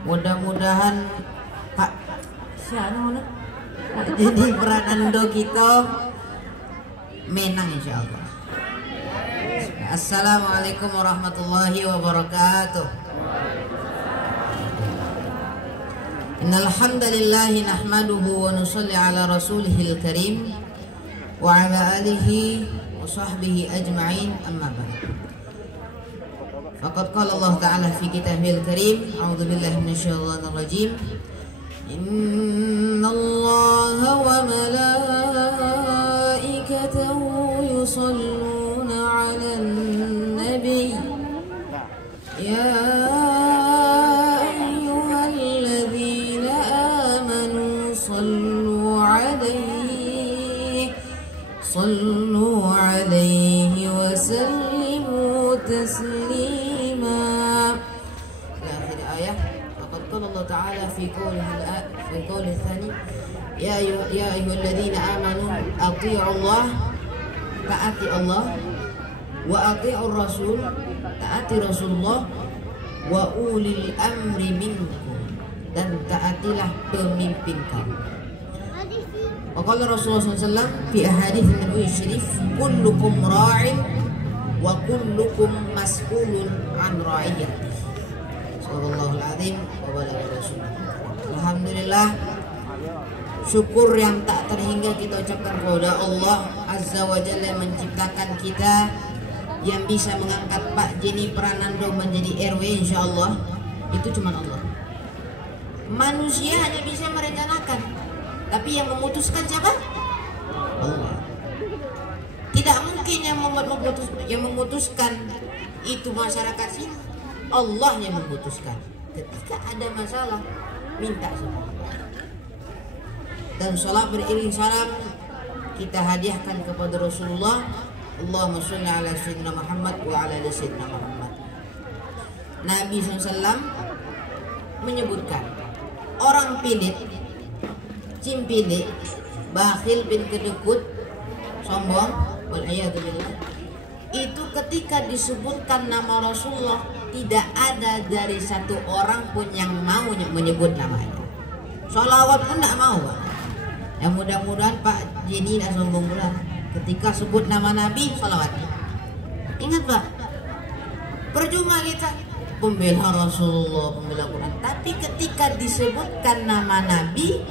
Mudah-mudahan Pak siapa jadi Pranando kita menang insyaallah. Assalamualaikum warahmatullahi wabarakatuh. Innal hamdalillah nahmaduhu wa nusalli ala rasulihil karim wa ala alihi wa sahbihi ajma'in, amma ba'd. Faqad qala Allah Ta'ala fi kitabihil karim, a'udzu billahi minasyaitonir rajim. Innallaha wa malaikatahu yusholluna 'alan nabiy ya ayyuhalladzina amanu sallu 'alaihi wa sallimu taslima. Allah Ta'ala fi qawlihi tsani ya ayyuhalladzina amanu athi'u Allah, taati Allah, wa athi'ur rasul, taati Rasulullah, wa ulil amri minkum, dan taatilah pemimpin kamu. Wa qala Rasulullah SAW fi ahadits Nabi Syarif, kullukum ra'in wa kullukum mas'ulun an ra'iyatihi. Allahul azim wa balagha rasulullah. Alhamdulillah, syukur yang tak terhingga kita ucapkan kepada Allah Azza wa Jalla yang menciptakan kita, yang bisa mengangkat Pak Jenny Pranando menjadi RW insyaallah. Itu cuma Allah. Manusia hanya bisa merencanakan, tapi yang memutuskan siapa? Allah. Tidak mungkin yang memutuskan itu masyarakat sini. Allah yang memutuskan. Ketika ada masalah, minta sama Allah. Dan salat beriring salam kita hadiahkan kepada Rasulullah. Allahumma sholli ala sayyidina Muhammad wa ala ali sayyidina Muhammad. Nabi SAW menyebutkan orang pilit, cimpilik, bakhil bin kedekut, sombong, wal iyadu billah, itu ketika disebutkan nama Rasulullah, tidak ada dari satu orang pun yang mau menyebut namanya. Sholawat pun tidak mau, Pak. Ya mudah-mudahan Pak Jenny tidak sombong pula. Ketika sebut nama Nabi, sholawat. Ingat Pak, percuma kita pembela Rasulullah, pembela Quran, tapi ketika disebutkan nama Nabi,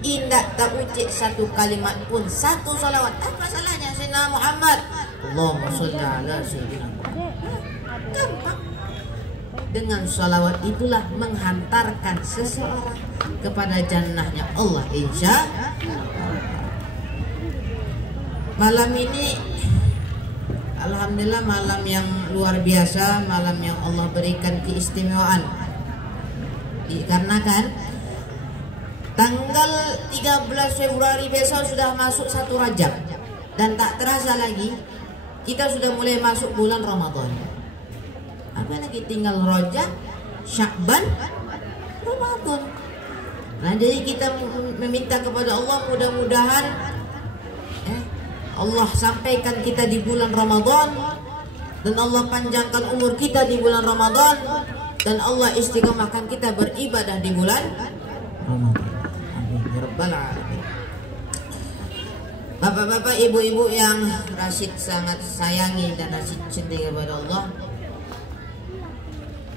tidak terucap satu kalimat pun, satu sholawat. Apa salahnya Sayyidina Muhammad? Allahumma sholli ala sayyidina Muhammad. Gampang. Dengan sholawat itulah menghantarkan seseorang kepada jannahnya Allah insya Allah. Malam ini alhamdulillah malam yang luar biasa, malam yang Allah berikan keistimewaan. Dikarenakan tanggal 13 Februari besok sudah masuk 1 Rajab, dan tak terasa lagi kita sudah mulai masuk bulan Ramadan. Apa lagi tinggal Rajab, Sya'ban, Ramadan. Nah, jadi kita meminta kepada Allah mudah-mudahan Allah sampaikan kita di bulan Ramadan, dan Allah panjangkan umur kita di bulan Ramadan, dan Allah istiqomahkan kita beribadah di bulan Ramadan. Amin ya rabbal alamin. Bapak-bapak, ibu-ibu yang Rashid sangat sayangi dan Rashid cintai kepada Allah,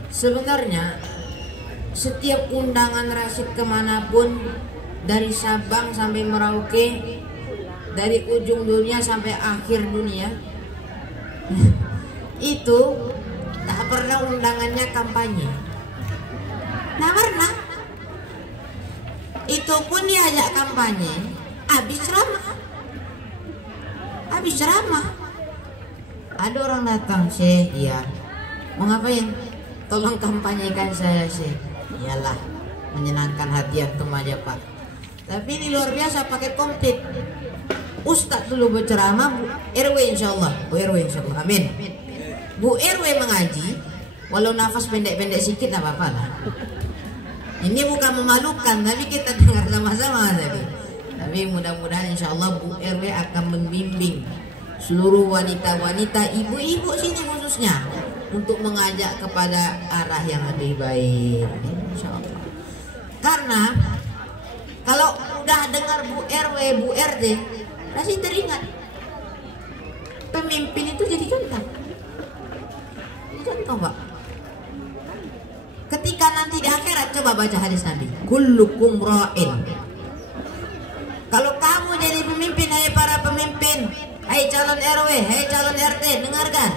sebenarnya setiap undangan Rashid kemanapun, dari Sabang sampai Merauke, dari ujung dunia sampai akhir dunia, itu tak pernah undangannya kampanye. Tak pernah. Itu pun diajak kampanye, habis ceramah. Ada orang datang, Syekh, iya, mau ngapain? Tolong kampanyekan saya, Syekh. Iyalah, menyenangkan hati antum aja Pak. Tapi ini luar biasa, pakai komplit. Ustadz dulu berceramah, Bu RW insyaallah, Bu RW insyaallah, amin. Bu RW mengaji, walau nafas pendek-pendek sedikit tak apa-apa lah. Ini bukan memalukan, tapi kita dengar sama-sama tadi. Tapi mudah-mudahan insyaallah Bu RW akan membimbing seluruh wanita-wanita, ibu-ibu sini khususnya, untuk mengajak kepada arah yang lebih baik, insya Allah. Karena kalau udah dengar Bu RW, Bu RT, pasti teringat pemimpin itu jadi contoh. Contoh Pak. Ketika nanti di akhirat, coba baca hadis Nabi, kullukum ra'in. Kalau kamu jadi pemimpin, hai para pemimpin, hai calon RW, hai calon RT, dengarkan.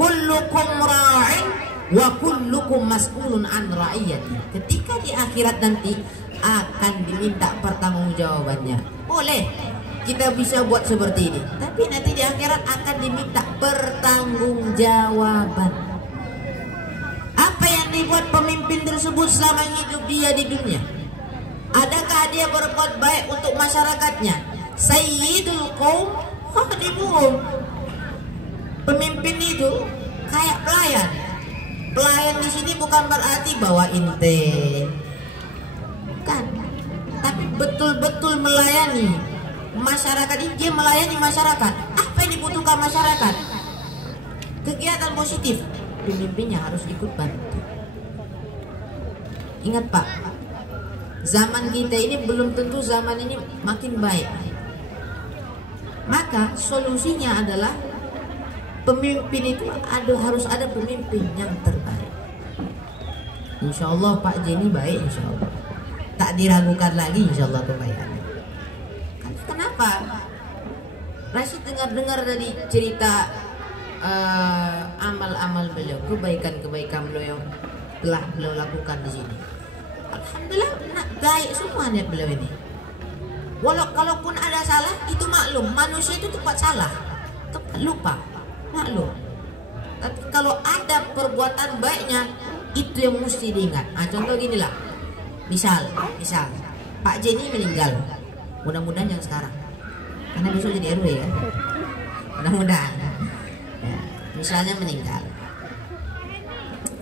Kullukum ra'in wa kullukum mas'ulun an ra'iyati. Ketika di akhirat nanti akan diminta pertanggungjawabannya. Boleh kita bisa buat seperti ini, tapi nanti di akhirat akan diminta pertanggungjawaban. Apa yang dibuat pemimpin tersebut selama hidup dia di dunia? Adakah dia berbuat baik untuk masyarakatnya? Sayyidul qaum khadimuhum. Pemimpin itu kayak pelayan. Pelayan di sini bukan berarti bawain teh, bukan, tapi betul-betul melayani masyarakat. Ini dia melayani masyarakat. Apa yang dibutuhkan masyarakat? Kegiatan positif, pemimpinnya harus ikut bantu. Ingat Pak, zaman kita ini belum tentu zaman ini makin baik. Maka solusinya adalah pemimpin itu harus ada pemimpin yang terbaik. Insya Allah Pak Jenny baik, insya Allah. Tak diragukan lagi, insya Allah kebaikannya. Kenapa? Rashid dengar dari cerita amal-amal beliau, kebaikan-kebaikan beliau yang telah beliau lakukan di sini. Alhamdulillah, baik semua niat beliau ini. Kalaupun ada salah, itu maklum. Manusia itu cepat salah, cepat lupa, maklum. Tapi kalau ada perbuatan baiknya, itu yang mesti diingat. Contoh gini lah, misal Pak Jenny meninggal, mudah-mudahan yang sekarang, karena besok jadi RW ya, mudah-mudahan. Ya, misalnya meninggal,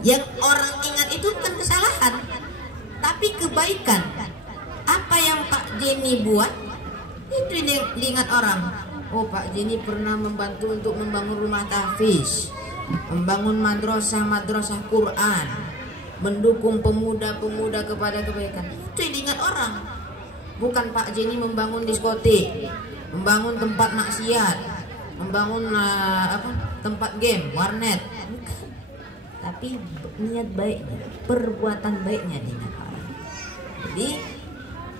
yang orang ingat itu kan kesalahan, tapi kebaikan. Apa yang Pak Jenny buat itu diingat orang. Oh, Pak Jenny pernah membantu untuk membangun rumah tahfiz, membangun madrasah Quran, mendukung pemuda-pemuda kepada kebaikan. Itu yang diingat orang. Bukan Pak Jenny membangun diskotik, membangun tempat maksiat, membangun tempat game, warnet. Bukan. Tapi niat baiknya, perbuatan baiknya diingat orang. Jadi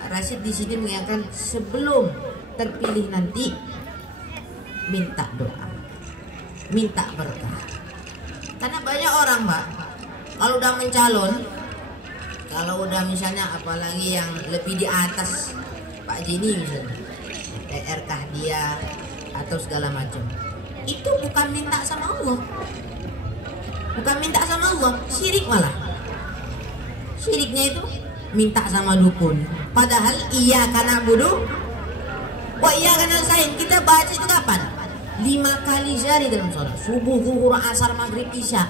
Rashid di sini mengingatkan sebelum terpilih nanti minta doa, minta berkah. Karena banyak orang Pak, kalau udah mencalon, kalau udah misalnya apalagi yang lebih di atas Pak Jenny misalnya, RK dia atau segala macam, itu bukan minta sama Allah, bukan minta sama Allah, syirik malah. Syiriknya itu minta sama dukun. Padahal iya karena budu, iya karena sain. Kita baca itu kapan? 5 kali sehari dalam sholat, subuh, zuhur, asar, maghrib, isya.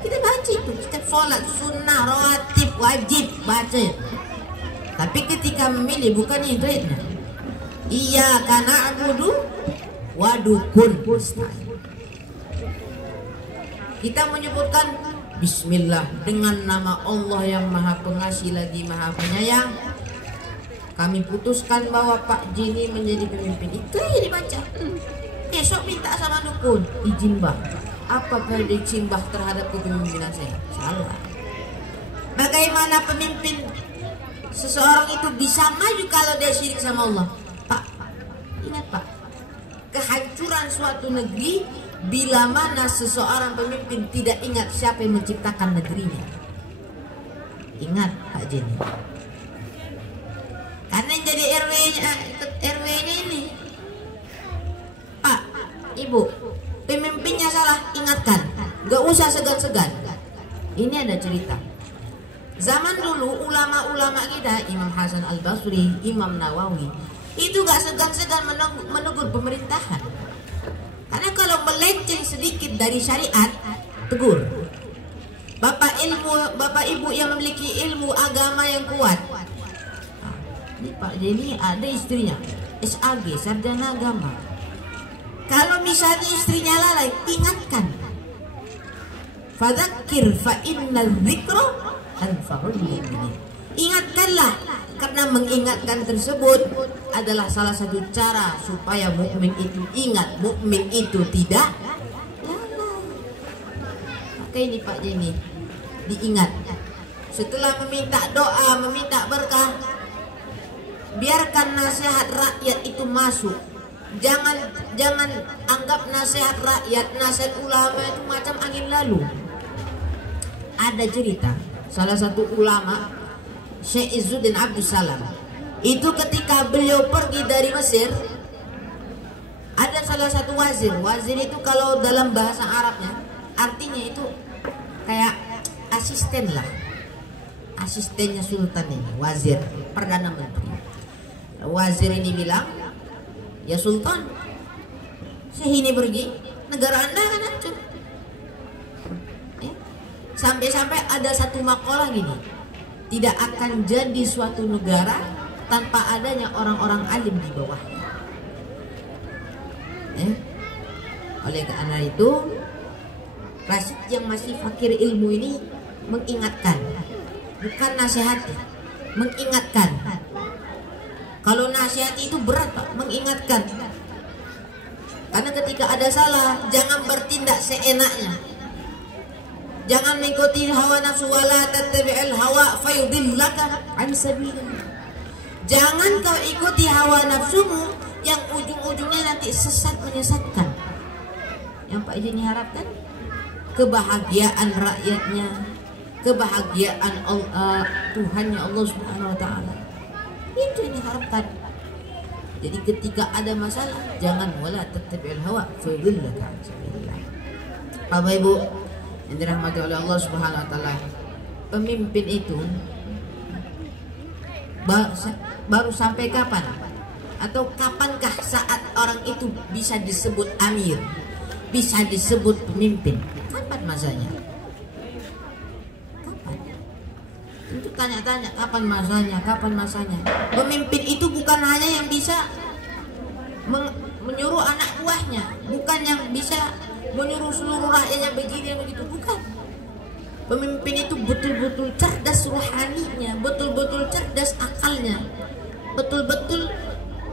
Kita baca itu setiap sholat, sunnah, rawatib, wajib baca. Tapi ketika memilih bukan itu ya. Iya karena budu, wadukun. Kita menyebutkan Bismillah dengan nama Allah yang Maha Pengasih lagi Maha Penyayang. Kami putuskan bahwa Pak Jenny menjadi pemimpin. Itu yang dibaca. Besok minta sama dukun, izin Mbah, apa prediksi Mbah terhadap kepemimpinan saya? Salah. Bagaimana pemimpin seseorang itu bisa maju kalau dia syirik sama Allah? Pak, ingat Pak, kehancuran suatu negeri bila mana seseorang pemimpin tidak ingat siapa yang menciptakan negerinya. Ingat Pak Jenny. Karena yang jadi RW-nya ini, Pak, Ibu, pemimpinnya salah, ingatkan. Gak usah segan-segan. Ini ada cerita. Zaman dulu ulama-ulama kita, Imam Hasan Al-Basri, Imam Nawawi, itu gak segan-segan menegur pemerintahan. Karena kalau melenceng sedikit dari syariat, tegur. Bapak Ibu yang memiliki ilmu agama yang kuat. Ini Pak Jenny ada istrinya SAG, sarjana agama. Kalau misalnya istrinya lalai, ingatkan. Fadzakir fa innal dzikra tanfa'ul mu'minin. Ingatkanlah, karena mengingatkan tersebut adalah salah satu cara supaya mukmin itu ingat, mukmin itu tidak lalai. Maka ini Pak Jenny, diingat. Setelah meminta doa, meminta berkah, biarkan nasihat rakyat itu masuk. Jangan anggap nasihat rakyat, nasihat ulama itu macam angin lalu. Ada cerita salah satu ulama, Syekh Izzuddin Abdul Salam, itu ketika beliau pergi dari Mesir, ada salah satu wazir. Wazir itu kalau dalam bahasa Arabnya artinya itu kayak asisten lah, asistennya sultan ini, wazir, perdana menteri. Wazir ini bilang, ya Sultan, saya ini pergi, negara Anda kan hancur. Ya. Sampai-sampai ada satu makalah gini, tidak akan jadi suatu negara tanpa adanya orang-orang alim di bawahnya. Oleh karena itu, Rasid yang masih fakir ilmu ini mengingatkan, bukan nasihati, mengingatkan. Kalau nasihat itu berat Pak, mengingatkan. Karena ketika ada salah, jangan bertindak seenaknya. Jangan mengikuti hawa nafsu, wala tattabi'il hawa fayudillaka an sabilillah. Jangan kau ikuti hawa nafsumu yang ujung-ujungnya nanti sesat, menyesatkan. Yang Pak Jenny harapkan kebahagiaan rakyatnya, kebahagiaan Tuhannya Allah Subhanahu wa taala. Itu yang diharapkan. Jadi ketika ada masalah, jangan wala tattabi'il hawa fayudillaka an sabilillah. Bapak Ibu yang dirahmati oleh Allah Subhanahu wa taala, pemimpin itu baru sampai kapan? Atau kapankah saat orang itu bisa disebut amir, bisa disebut pemimpin? Kapan masanya? Kapan? Tentu tanya-tanya kapan masanya, kapan masanya. Pemimpin itu bukan hanya yang bisa menyuruh anak buahnya, bukan yang bisa menyuruh seluruh rakyatnya begini begitu, bukan. Pemimpin itu betul-betul cerdas rohaninya, betul-betul cerdas akalnya, betul-betul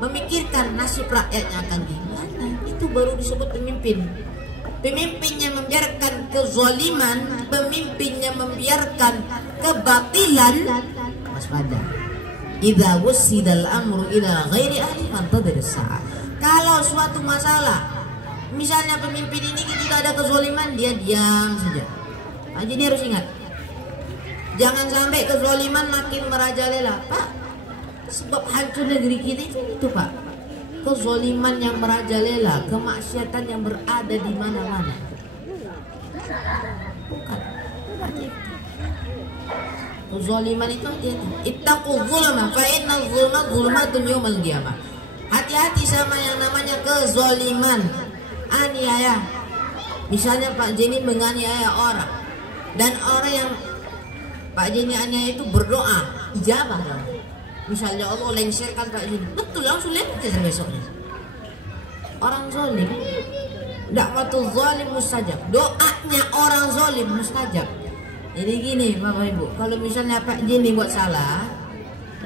memikirkan nasib rakyatnya akan gimana. Itu baru disebut pemimpin. Pemimpinnya membiarkan kezaliman, pemimpinnya membiarkan kebatilan, waspada. Idza wusidal amru ila ghairi ahli fantadhir as-sa'ah. Kalau suatu masalah, misalnya pemimpin ini ketika ada kezaliman, dia diam saja. Jadi harus ingat, jangan sampai kezaliman makin merajalela, Pak. Sebab hancur negeri kita itu Pak, kezaliman yang merajalela, kemaksiatan yang berada di mana-mana. Bukan. Kezaliman itu ittaqul zulma fa inna zulma zulmatun yaumal qiyamah. Hati-hati sama yang namanya kezaliman, aniaya. Misalnya Pak Jenny menganiaya orang, dan orang yang Pak Jenny aniaya itu berdoa, ijabah dong. Misalnya Allah lengserkan Pak Jenny, betul langsung lengser besoknya. Orang zalim, dakwatul zalim mustajab, doanya orang zalim mustajab. Jadi gini Bapak Ibu, kalau misalnya Pak Jenny buat salah,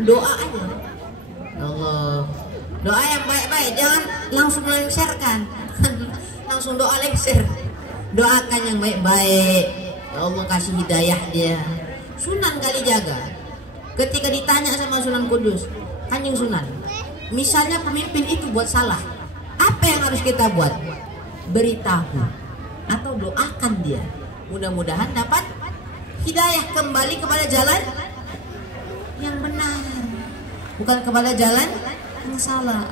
doa aja, Allah, doa yang baik-baik, jangan langsung lengserkan. Langsung doa lengser, doakan yang baik-baik, Allah kasih hidayah dia. Sunan Kalijaga ketika ditanya sama Sunan Kudus, Kanjeng Sunan, misalnya pemimpin itu buat salah, apa yang harus kita buat? Beritahu atau doakan dia, mudah-mudahan dapat hidayah kembali kepada jalan yang benar, bukan kepada jalan yang salah.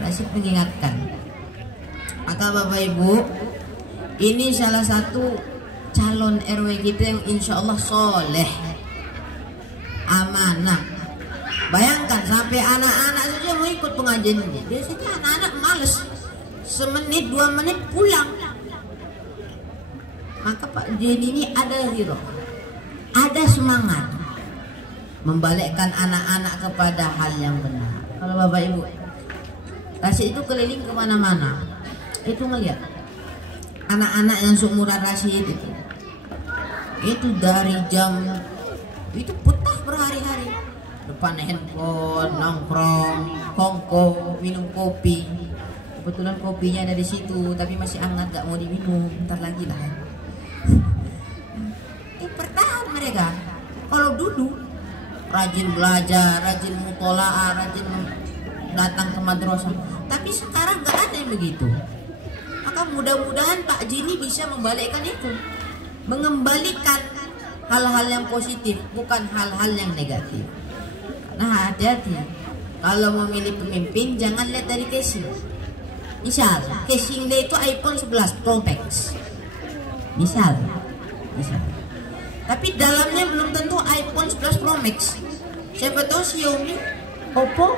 Rasid mengingatkan. Maka Bapak Ibu, ini salah satu calon RW kita yang insya Allah soleh, amanah. Bayangkan sampai anak-anak saja mau ikut pengajian ini. Biasanya anak-anak males, semenit 2 menit pulang. Maka Pak Jenny ini ada hero, ada semangat membalikkan anak-anak kepada hal yang benar. Kalau Bapak Ibu, Rasid itu keliling kemana-mana, itu ngelihat anak-anak yang seumuran Rasyid itu dari jam itu betah berhari-hari depan handphone, nongkrong, kongko, minum kopi. Kebetulan kopinya ada di situ, tapi masih hangat, gak mau diminum, ntar lagi lah. Bertahan mereka. Kalau dulu rajin belajar, rajin mutola'ah, rajin datang ke madrasah, tapi sekarang gak ada yang begitu. Maka mudah-mudahan Pak Jini bisa membalikkan itu, mengembalikan hal-hal yang positif, bukan hal-hal yang negatif. Nah, hati-hati kalau memilih pemimpin, jangan lihat dari casing. Misal casing dia itu iPhone 11 Pro Max, misal. Tapi dalamnya belum tentu iPhone 11 Pro Max. Siapa tahu Xiaomi, Oppo.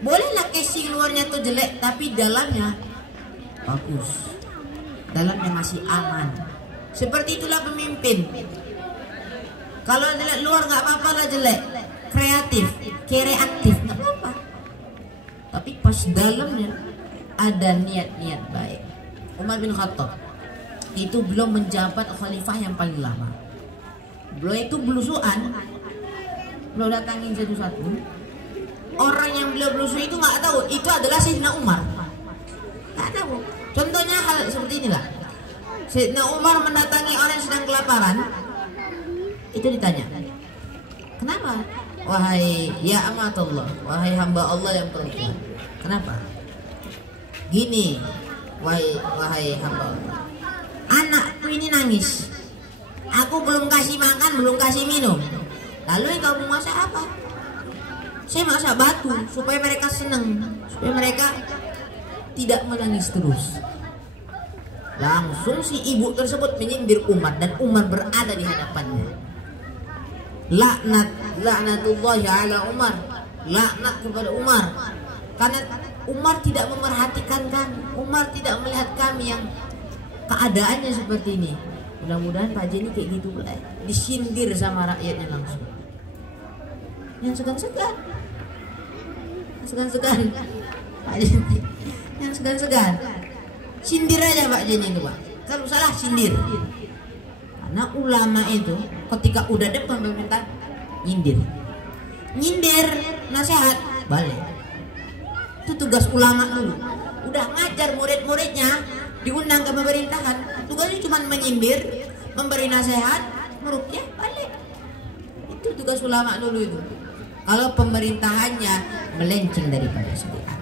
Bolehlah casing luarnya tuh jelek, tapi dalamnya bagus, dalamnya masih aman. Seperti itulah pemimpin. Kalau dilihat luar nggak apa-apa lah jelek, kreatif, kreatif nggak apa-apa. Tapi pas dalamnya ada niat-niat baik. Umar bin Khattab itu belum menjabat khalifah yang paling lama. Beliau itu belusuan, beliau datangin satu-satu. Orang yang beliau belusu itu nggak tahu itu adalah Sayyidina Umar. Nggak tahu. Contohnya hal seperti inilah. Sayyidina Umar mendatangi orang yang sedang kelaparan. Itu ditanya, kenapa? Wahai ya amatullah, wahai hamba Allah yang perempuan, kenapa? Gini, wahai hamba Allah, anakku ini nangis, aku belum kasih makan, belum kasih minum. Lalu yang kamu masak apa? Saya masak batu supaya mereka senang, supaya mereka tidak menangis terus. Langsung si ibu tersebut menyindir Umar, dan Umar berada di hadapannya. Laknatullahi ala Umar, laknat kepada Umar, karena Umar tidak memerhatikan kami, Umar tidak melihat kami yang keadaannya seperti ini. Mudah-mudahan Pak Jini kayak gitu pula, disindir sama rakyatnya langsung. Yang segan-segan Pak Jini, yang segan-segan sindir aja Pak Jini itu Pak. Kalau salah sindir. Karena ulama itu ketika udah depan pemerintah nyindir, nasihat balik. Itu tugas ulama dulu. Udah ngajar murid-muridnya, diundang ke pemerintahan, tugasnya cuma menyindir, memberi nasihat, muridnya balik. Itu tugas ulama dulu itu. Kalau pemerintahannya melenceng daripada syariat.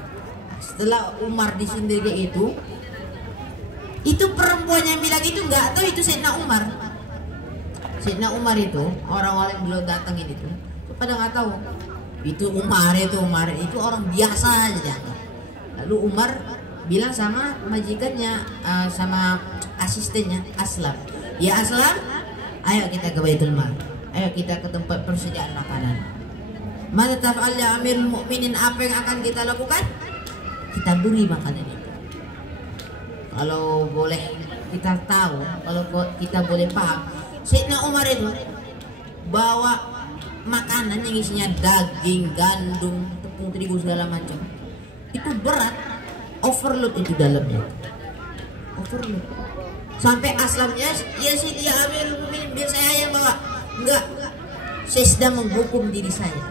Setelah Umar disindir kayak itu perempuan yang bilang itu nggak tahu itu Sayyidina Umar. Sayyidina Umar itu orang-orang yang belum datangin itu pada nggak tahu itu Umar itu orang biasa aja. Lalu Umar bilang sama majikannya, sama asistennya Aslam, ya Aslam, ayo kita ke Baitul Mal, ayo kita ke tempat persediaan makanan. Mada taf'al ya Amirul Mukminin, apa yang akan kita lakukan? Kita beri makanan itu. Kalau boleh kita tahu, kalau kita boleh paham, Sayyidina Umar itu bawa makanan yang isinya daging, gandum, tepung terigu segala macam. Itu berat, overload itu dalamnya. Overload. Sampai Aslamnya, ya Siti Amirul Mukminin, biar saya yang bawa. Enggak. Saya sedang menghukum diri saya.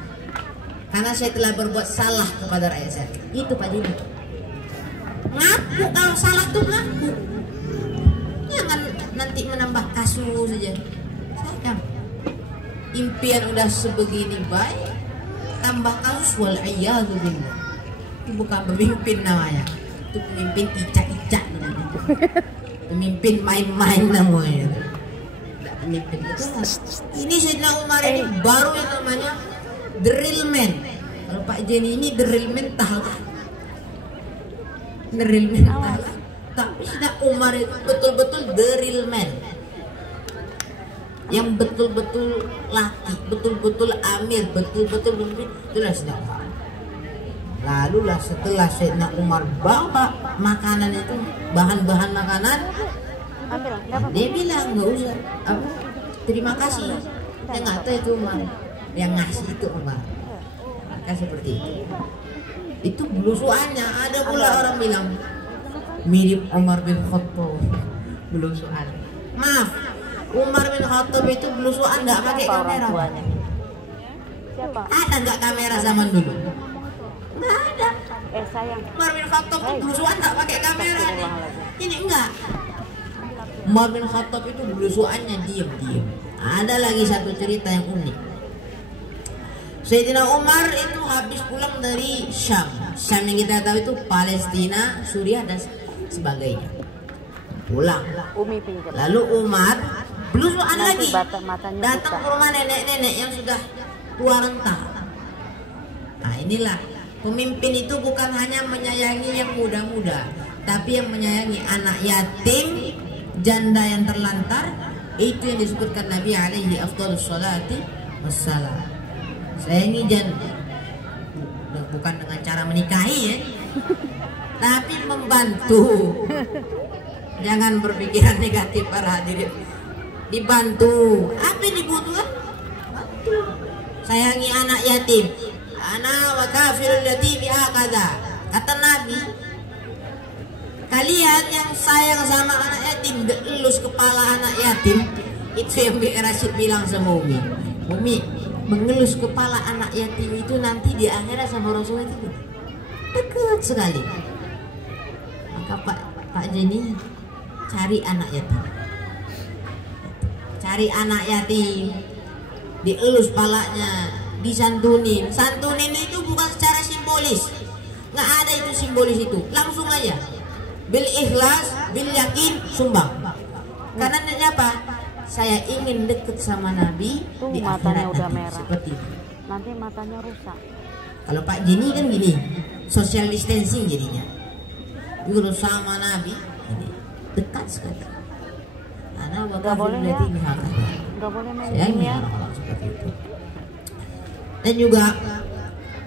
Karena saya telah berbuat salah kepada rakyat saya. Itu Pak Jini. Ngaku kalau salah tuh ngaku. Jangan nanti menambah kasus saja. Sayang. Impian udah sebegini baik, tambah kasus wal'iyadu billah. Itu bukan pemimpin namanya. Itu pemimpin icak-icak namanya. Pemimpin main-main namanya. Tidak pemimpin itu. Ini Sayyidina Umar ini baru yang namanya the real man. Kalau Pak Jini ini the real mental. The real mental. Tapi Sayyidina Umar itu betul-betul the real man, yang betul-betul laki, betul-betul amir, betul-betul pemimpin. Itulah Sayyidina Umar. Lalu lah setelah Sayyidina Umar bawa makanan itu, bahan-bahan makanan, dia bilang nggak usah apa, terima kasih. Dia nggak tahu itu Umar yang ngasih, itu Umar. Maka seperti itu belusuannya. Ada pula orang bilang mirip Umar bin Khattab. Belusuan. Maaf, Umar bin Khattab itu belusuan nggak pakai kamera. Siapa? Ada nggak kamera zaman dulu? Nggak ada. Sayang. Umar bin Khattab itu belusuan nggak pakai kamera nih. Ini enggak. Umar bin Khattab itu belusuannya diam-diam. Ada lagi satu cerita yang unik. Sayyidina Umar itu habis pulang dari Syam. Syam yang kita tahu itu Palestina, Suriah dan sebagainya. Pulang. Lalu Umar belusuan lagi. Datang ke rumah nenek-nenek yang sudah tua renta. Nah inilah pemimpin itu bukan hanya menyayangi yang muda-muda, tapi yang menyayangi anak yatim, janda yang terlantar. Itu yang disebutkan Nabi alaihi afdhalus salati wassalam. Sayangi janda bukan dengan cara menikahi ya, tapi membantu. Jangan berpikiran negatif para hadirin. Dibantu. Apa yang dibutuhkan? Bantu. Sayangi anak yatim. Ana wa kafirul yatimi hakadha. Kata Nabi, kalian yang sayang sama anak yatim, elus kepala anak yatim. Itu yang Rasyid bilang sama Umi. Umi, mengelus kepala anak yatim itu nanti di akhirat sama Rasulullah itu dekat sekali. Maka Pak Jenny cari anak yatim, cari anak yatim, dielus palanya, disantunin. Santunin itu bukan secara simbolis, nggak ada itu simbolis itu, langsung aja bil ikhlas, bil yakin, sumbang. Karena apa? Saya ingin deket sama Nabi di akhirat udah nanti, merah. seperti itu. Nanti matanya rusak. Kalau Pak Jenny kan gini, social distancing jadinya. Kalau sama Nabi ini dekat sekali. Karena Gak boleh ya. Gak boleh main ya. Orang-orang seperti itu. Dan juga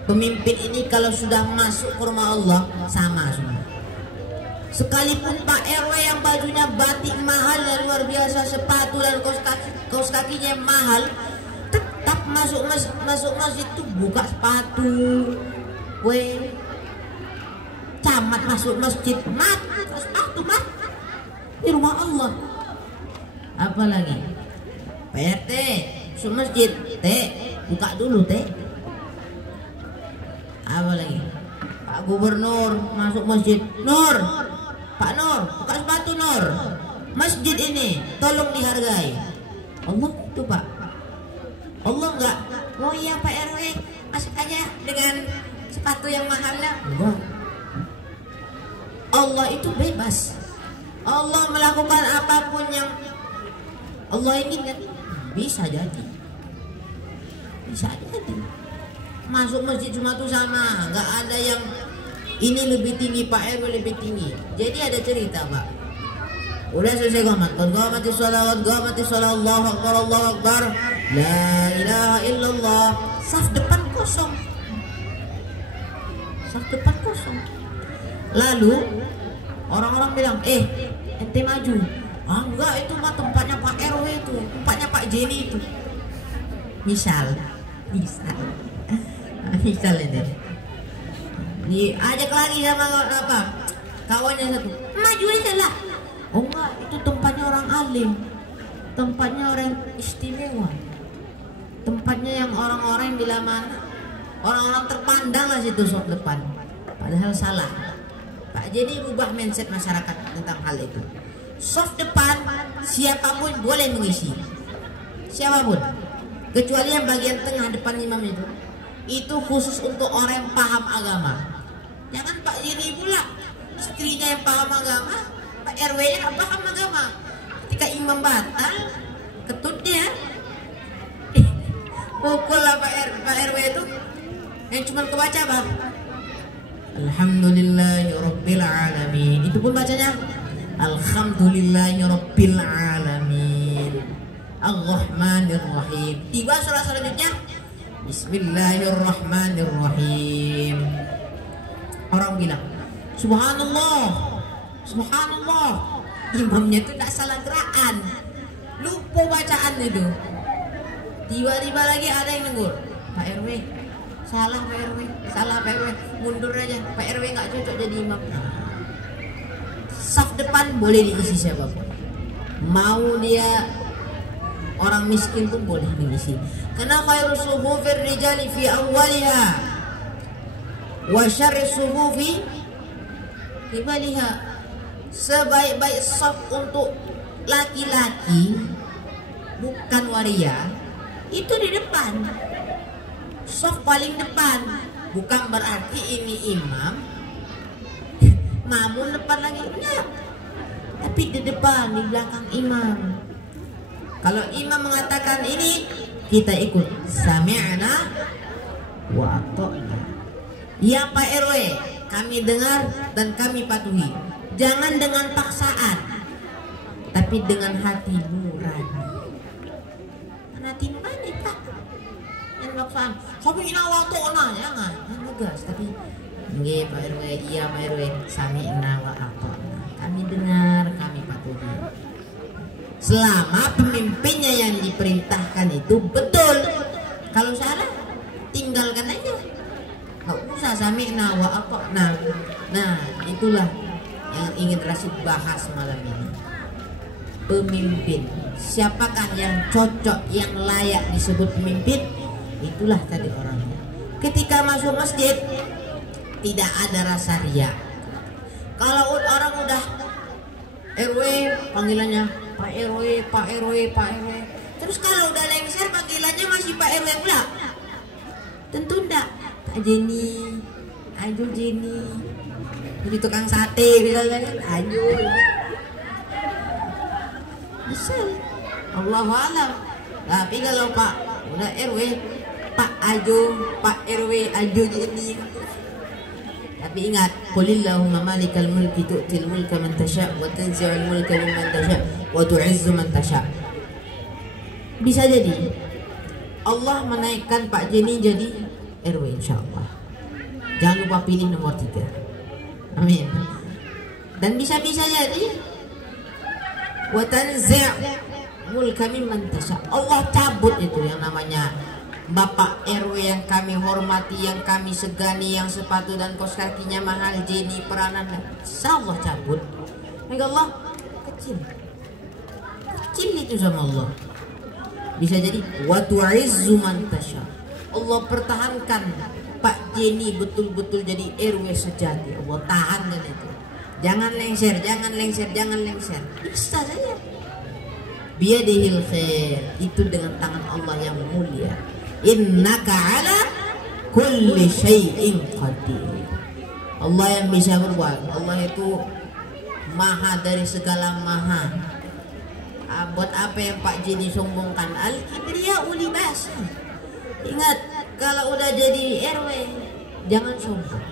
pemimpin ini kalau sudah masuk ke rumah Allah sama semua. Sekalipun Pak RW yang bajunya batik mahal dan luar biasa, sepatu dan kaos kakinya mahal, tetap masuk masjid itu buka sepatu. Camat masuk masjid, mat sepatu mat di rumah Allah. Apalagi Pak RT masuk masjid, buka dulu Apalagi Pak Gubernur masuk masjid, Nur, Pak Nur, buka sepatu Nur. Masjid ini tolong dihargai. Allah itu Pak. Allah enggak. Oh iya Pak RW, masuk aja dengan sepatu yang mahalnya. Enggak. Allah itu bebas. Allah melakukan apapun yang Allah inginkan. Bisa jadi. Bisa jadi. Masuk masjid cuma tuh sama, enggak ada yang ini lebih tinggi, Pak RW lebih tinggi. Jadi ada cerita Pak. Udah selesai qomat, qamatis sholawat, Allahu Akbar, Allahu Akbar, la ilaha illallah. Saf depan kosong. Saf depan kosong. Lalu orang-orang bilang, ente maju. Ah enggak, itu mah tempatnya Pak RW itu, tempatnya Pak Jenny itu. Misal ini. Diajak lagi sama apa? Kawannya satu, maju aja lah. Oh enggak, itu tempatnya orang alim, tempatnya orang istimewa, tempatnya yang orang-orang bila mana orang-orang terpandang lah situ sok depan. Padahal salah. Pak jadi ubah mindset masyarakat tentang hal itu. Soft depan siapapun boleh mengisi, siapapun, kecuali yang bagian tengah depan imam itu khusus untuk orang yang paham agama. Jangan Pak Jenny pula istrinya yang paham agama, Pak RW-nya nggak paham agama. Ketika imam batal, ketutnya pukul lah Pak RW itu yang cuma kebaca Bang. Alhamdulillahirabbil alamin. Itu pun bacanya Alhamdulillahirabbil alamin. Ar-Rahmanir-Rahim. Tiba surah selanjutnya Bismillahirrahmanirrahim. Orang bilang Subhanallah, Subhanallah. Imamnya itu tidak salah gerakan, lupa bacaan itu. Tiba-tiba lagi ada yang negur, Pak RW, salah Pak RW, salah Pak RW, mundur aja. Pak RW nggak cocok jadi imam. depan boleh diisi siapapun. Mau dia orang miskin pun boleh diisi. Karena khairus suhufir rijali fi awwaliha wa syarrus suhufi fi baliha. Sebaik-baik saf untuk laki-laki bukan waria itu di depan. Saf paling depan. Bukan berarti ini imam mamun depan lagi, enggak. Tapi di depan, di belakang imam. Kalau imam mengatakan ini, kita ikut. Sami'na wa ata'na. Ya Pak RW, kami dengar dan kami patuhi. Jangan dengan paksaan, tapi dengan hati nurani. Hati nurani Pak. Yang paksaan. Sami'na wa ata'na, jangan. Jangan gas, tapi nggih Pak RW, iya Pak RW, sami'na wa ata'na. Kami dengar, kami patuhi. Selama pemimpinnya yang diperintahkan itu betul. Kalau salah, tinggalkan aja. Nggak usah sami'na wa ata'na. Nah, itulah yang ingin Rasid bahas malam ini. Pemimpin. Siapakah yang cocok, yang layak disebut pemimpin? Itulah tadi orangnya. Ketika masuk masjid, tidak ada rasa riya. Kalau orang udah RW, panggilannya Pak RW, Pak RW, Pak RW. Terus kalau udah lengser panggilannya masih Pak RW pula. Tentu enggak. Pak Jenny, ayo Jenny. Jadi tukang sate misalnya kan, ayo. Bisa. Allahu a'lam. Tapi kalau Pak udah RW, Pak ajo, Pak RW, ajo Jenny. Tapi ingat, qulillahumma malikal mulki tu'til mulka man tasha' wa tanzi'ul mulka mimman tasha' wa tu'izzu man tasha'. Bisa jadi Allah menaikkan Pak Jenny jadi RW insyaallah. Jangan lupa pilih nomor 3. Amin. Dan bisa-bisa jadi wa tanzi' mulka mimman tasha'. Allah cabut itu yang namanya Bapak RW yang kami hormati, yang kami segani, yang sepatu dan kaos kakinya mahal, Jenny peranan, Allah cabut. Maka Allah kecil itu sama Allah. Bisa jadi wa tu'izzu man tasha. Allah pertahankan Pak Jenny betul-betul jadi RW sejati. Allah tahankan itu. Jangan lengser, jangan lengser, jangan lengser. Bisa saja. Biyadihil khair. Itu dengan tangan Allah yang mulia. Innaka ala kulli syai'in qadir. Allah yang bisa berbuat. Allah itu maha dari segala maha. Buat apa yang Pak Jenny sombongkan? Al-kibriya ulibas. Ingat, kalau udah jadi RW jangan sombong.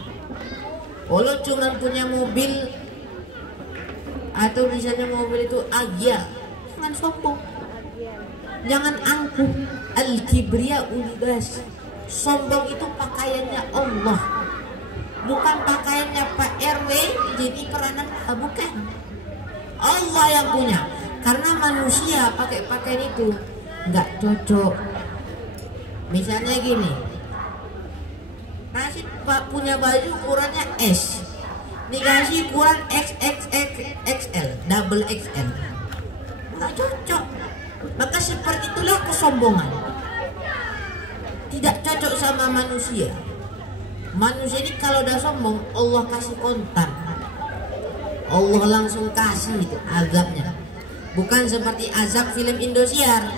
Kalau cuma punya mobil atau misalnya mobil itu Agya, jangan sombong. Jangan angkuh. Al-kibriya ulibas. Sombong itu pakaiannya Allah, bukan pakaiannya Pak RW jadi peranan, bukan. Allah yang punya. Karena manusia pakai pakaian itu nggak cocok. Misalnya gini, Rasid Pak punya baju ukurannya S, dikasih ukuran XXXL, double XL, nggak cocok. Maka seperti itulah kesombongan. Tidak cocok sama manusia. Manusia ini kalau udah sombong, Allah kasih kontan. Allah langsung kasih itu azabnya. Bukan seperti azab film Indosiar.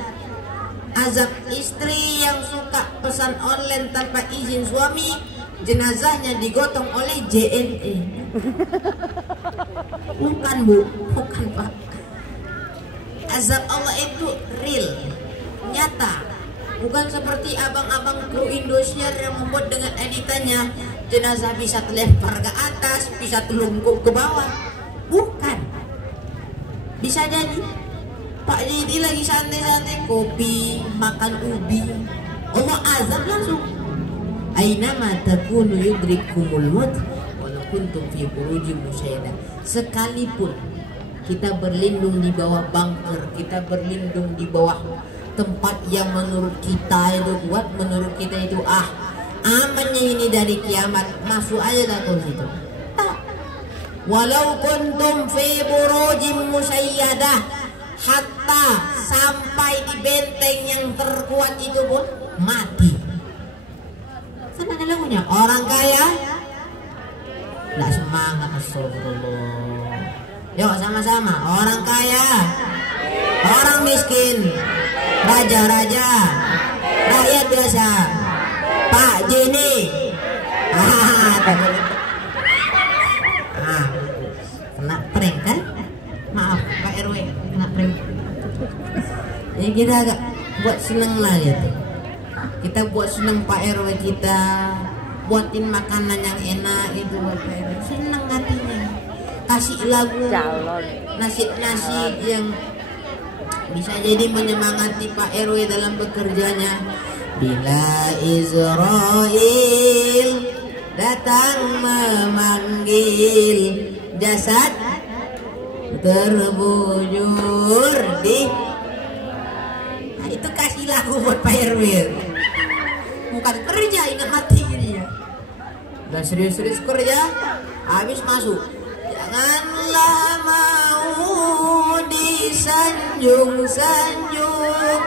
Azab istri yang suka pesan online tanpa izin suami, jenazahnya digotong oleh JNE. Bukan Bu, bukan Pak. Azab Allah itu real, nyata. Bukan seperti abang-abang kru Indosiar yang membuat dengan editannya jenazah bisa terlempar ke atas, bisa terlungkup ke bawah. Bukan. Bisa jadi Pak Jadi lagi santai-santai kopi, makan ubi, Allah azab langsung. Aina ma takunu yudrikumul maut walau kuntum fi burujin musyayyadah. Sekalipun kita berlindung di bawah bunker, kita berlindung di bawah tempat yang menurut kita itu kuat, menurut kita itu amannya ini dari kiamat, masuk aja dah ke situ. walau kuntum fi burujim musayyadah, hatta sampai di benteng yang terkuat itu pun mati. Kan ada lagunya, orang kaya nggak semangat. Astagfirullah. Yuk sama-sama, orang kaya, orang miskin, raja-raja, rakyat biasa, Pak Jenny. Kena prank kan? Maaf Pak RW, kena prank. Ya kita agak buat seneng lah gitu. Kita buat seneng Pak RW kita, buatin makanan yang enak itu buat Pak RW. Seneng hatinya. Kasih lagu nasib-nasib yang bisa jadi menyemangati Pak RW dalam bekerjanya. Bila Israel datang memanggil, jasad terbujur di. Nah, itu kasih lagu buat Pak RW. Bukan kerja, ingat mati ini ya. Udah serius-serius kerja, habis masuk. Janganlah mau disanjung-sanjung,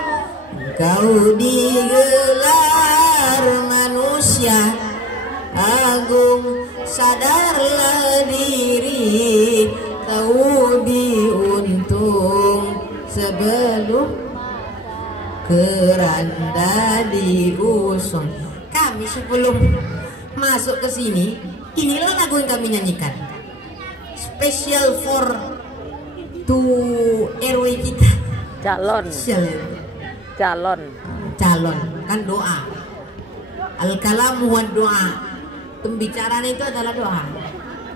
kau digelar manusia agung. Sadarlah diri, tahu diuntung sebelum keranda diusung. Kami sebelum masuk ke sini, inilah lagu yang kami nyanyikan. Special for to RW kita. Calon Kan doa. Al-kalam wa doa. Pembicaraan itu adalah doa.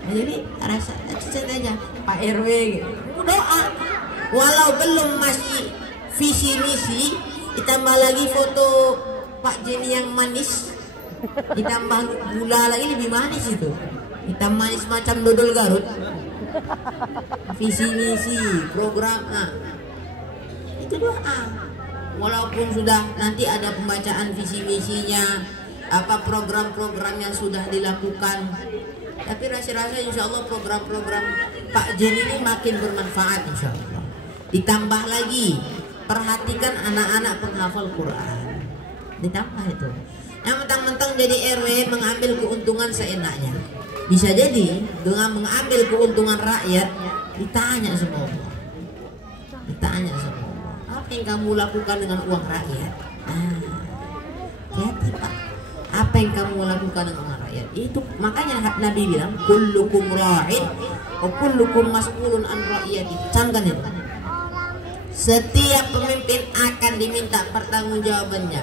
Nah, jadi rasa aja Pak RW gitu. Doa. Walau belum masih visi misi, ditambah lagi foto Pak Jenny yang manis, ditambah gula lagi lebih manis itu. Kita manis macam dodol Garut. Visi misi program, nah itu doa. Walaupun sudah nanti ada pembacaan visi misinya, apa program-program yang sudah dilakukan, tapi rasa-rasa insya Allah program-program Pak Jenny ini makin bermanfaat insya Allah. Ditambah lagi, perhatikan anak-anak penghafal Quran. Ditambah itu. Yang mentang-mentang jadi RW mengambil keuntungan seenaknya. Bisa jadi dengan mengambil keuntungan rakyat, ditanya sama Allah. Ditanya sama Allah, apa yang kamu lakukan dengan uang rakyat? Hati Pak, apa yang kamu lakukan dengan uang rakyat? Itu makanya Nabi bilang, kullukum ra'in wa kullukum mas'ulun an ra'iyati. Cankan itu. Setiap pemimpin akan diminta pertanggungjawabannya.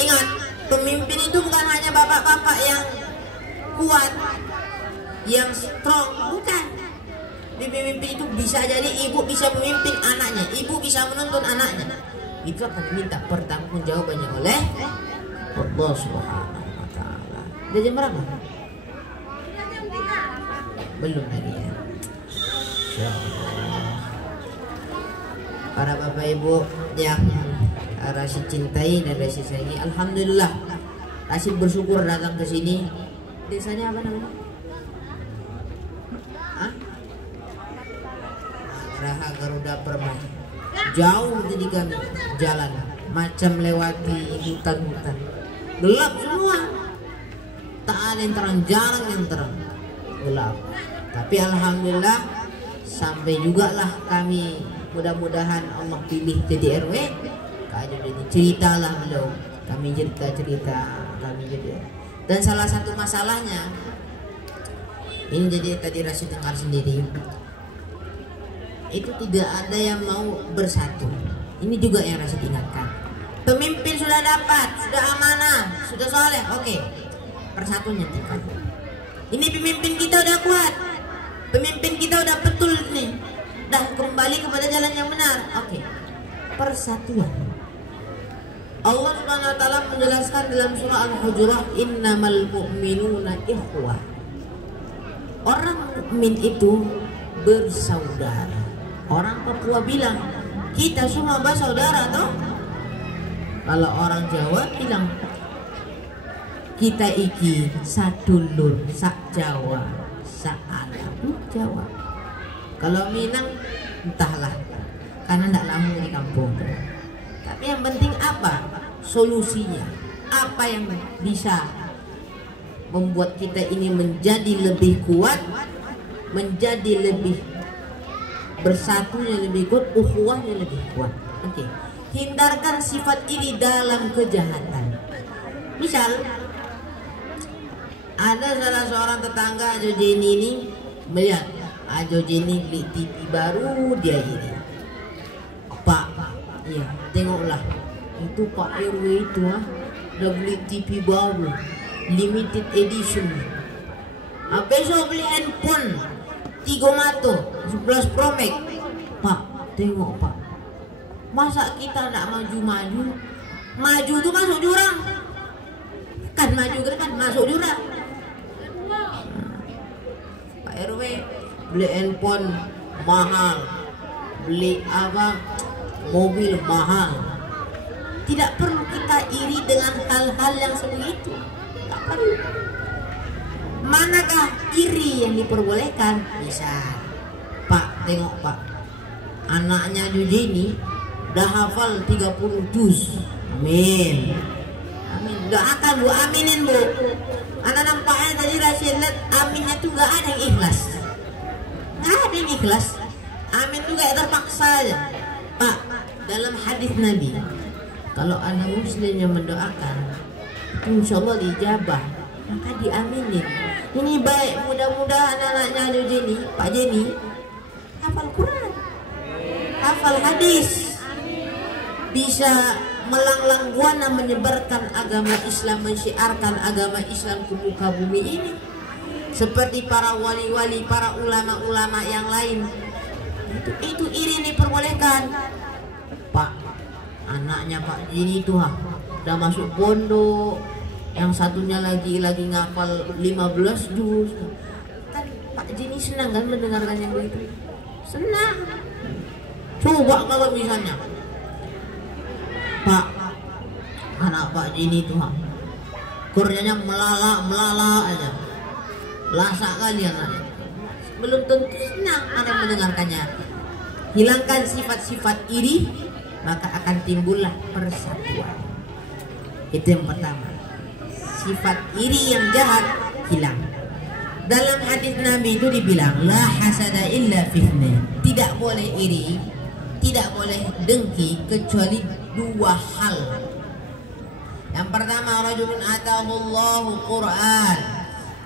Ingat, pemimpin itu bukan hanya bapak-bapak yang kuat, yang strong, bukan. Di pemimpin itu bisa jadi ibu bisa memimpin anaknya, ibu bisa menuntun anaknya. Itu akan diminta pertanggungjawabannya oleh Allah Subhanahu wa taala. Udah jam berapa? Belum lagi ya. Insyaallah. Para bapak ibu yang Rasid cintai dan Rasid sayangi, alhamdulillah Rasid bersyukur datang ke sini. Desanya apa namanya? Raha Garuda Permai. Jauh dari kami jalan, macam lewati hutan-hutan. Gelap semua. Tak ada yang terang, jarang yang terang. Gelap. Tapi alhamdulillah sampai juga lah kami. Mudah-mudahan Allah pilih jadi RW. Jadi ceritalah beliau. Kami cerita, kami jadi. Dan salah satu masalahnya ini, jadi tadi Rasid dengar sendiri, itu tidak ada yang mau bersatu. Ini juga yang Rasid ingatkan. Pemimpin sudah dapat, sudah amanah, sudah soleh, oke. Persatunya tingkat. Ini pemimpin kita udah kuat, pemimpin kita udah betul nih, dah kembali kepada jalan yang benar, oke. Persatuan. Allah Subhanahu wa taala menjelaskan dalam surah Al-Hujurat, innamal mu'minuna ikhwah. Orang mukmin itu bersaudara. Orang Papua bilang kita semua bersaudara toh. Kalau orang Jawa bilang kita iki sadulur, sak Jawa, sak Arab. Jawa. Kalau Minang entahlah, karena tidak lama di kampung. Tapi yang penting apa solusinya, apa yang bisa membuat kita ini menjadi lebih kuat, menjadi lebih bersatunya lebih kuat, ukhuwahnya lebih kuat. Oke. Hindarkan sifat ini dalam kejahatan. Misal ada salah seorang tetangga Ajo Jenny ini melihat Ajo Jenny beli TV baru, dia ini, Pak, iya tengoklah itu Pak RW itu udah beli TV baru limited edition. Besok beli handphone 3 Mato 11 Pro Max. Pak, tengok Pak, masa kita tidak maju-maju? Maju itu masuk jurang, kan maju ke depan masuk jurang. Pak RW beli handphone mahal, beli apa mobil mahal. Tidak perlu kita iri dengan hal-hal yang seperti itu, tidak perlu. Manakah iri yang diperbolehkan? Misal, Pak, tengok Pak, anaknya Jujini udah hafal 30 juz. Amin. Amin. Doakan Bu, aminin Bu. Anak nampaknya tadi Rashid lihat aminnya tuh gak ada yang ikhlas. Gak ada yang ikhlas. Amin tuh kayak terpaksa aja. Pak, dalam hadis Nabi, kalau ada muslim yang mendoakan, itu insya Allah dijabah, maka diaminin. Ini baik, mudah-mudahan anak-anaknya Jenny, Pak Jenny, hafal Quran, hafal hadis, bisa melanglang buana menyebarkan agama Islam, mensyiarkan agama Islam ke muka bumi ini, seperti para wali-wali, para ulama-ulama yang lain. Itu iri diperbolehkan. Pak, anaknya Pak Jenny itu udah masuk pondok, yang satunya lagi ngapal 15 juz. Kan Pak Jenny senang kan mendengarkan yang begitu? Senang. Coba kalau misalnya Pak, anak Pak Jenny itu kurnianya melala aja, lasak kali anaknya, belum tentu senang ada mendengarkannya. Hilangkan sifat-sifat iri, maka akan timbullah persatuan. Itu yang pertama. Sifat iri yang jahat hilang. Dalam hadis Nabi itu dibilang la hasada illa fitnah. Tidak boleh iri, tidak boleh dengki kecuali 2 hal. Yang pertama, rajulun atahullahu Quran.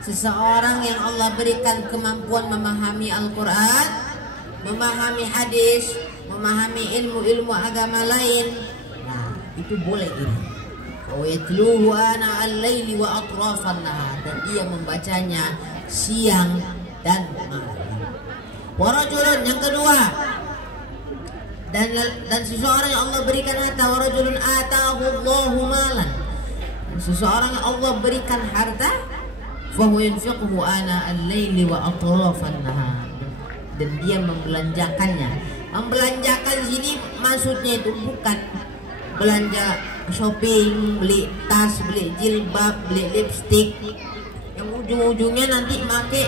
Seseorang yang Allah berikan kemampuan memahami Al-Quran, memahami hadis, memahami ilmu-ilmu agama lain. Nah, itu boleh iri. Yatluhu ana al-laili wa atrafan nahar, dan dia membacanya siang dan malam. Warajulun, yang kedua, dan seseorang yang Allah berikan harta, warajulun atahu Allahu malan, seseorang yang Allah berikan harta, fa huwa yunfiquhu ana al-laili wa atrafan nahar, dan dia membelanjakannya. Membelanjakan sini maksudnya itu bukan belanja shopping, beli tas, beli jilbab, beli lipstick, yang ujung-ujungnya nanti pakai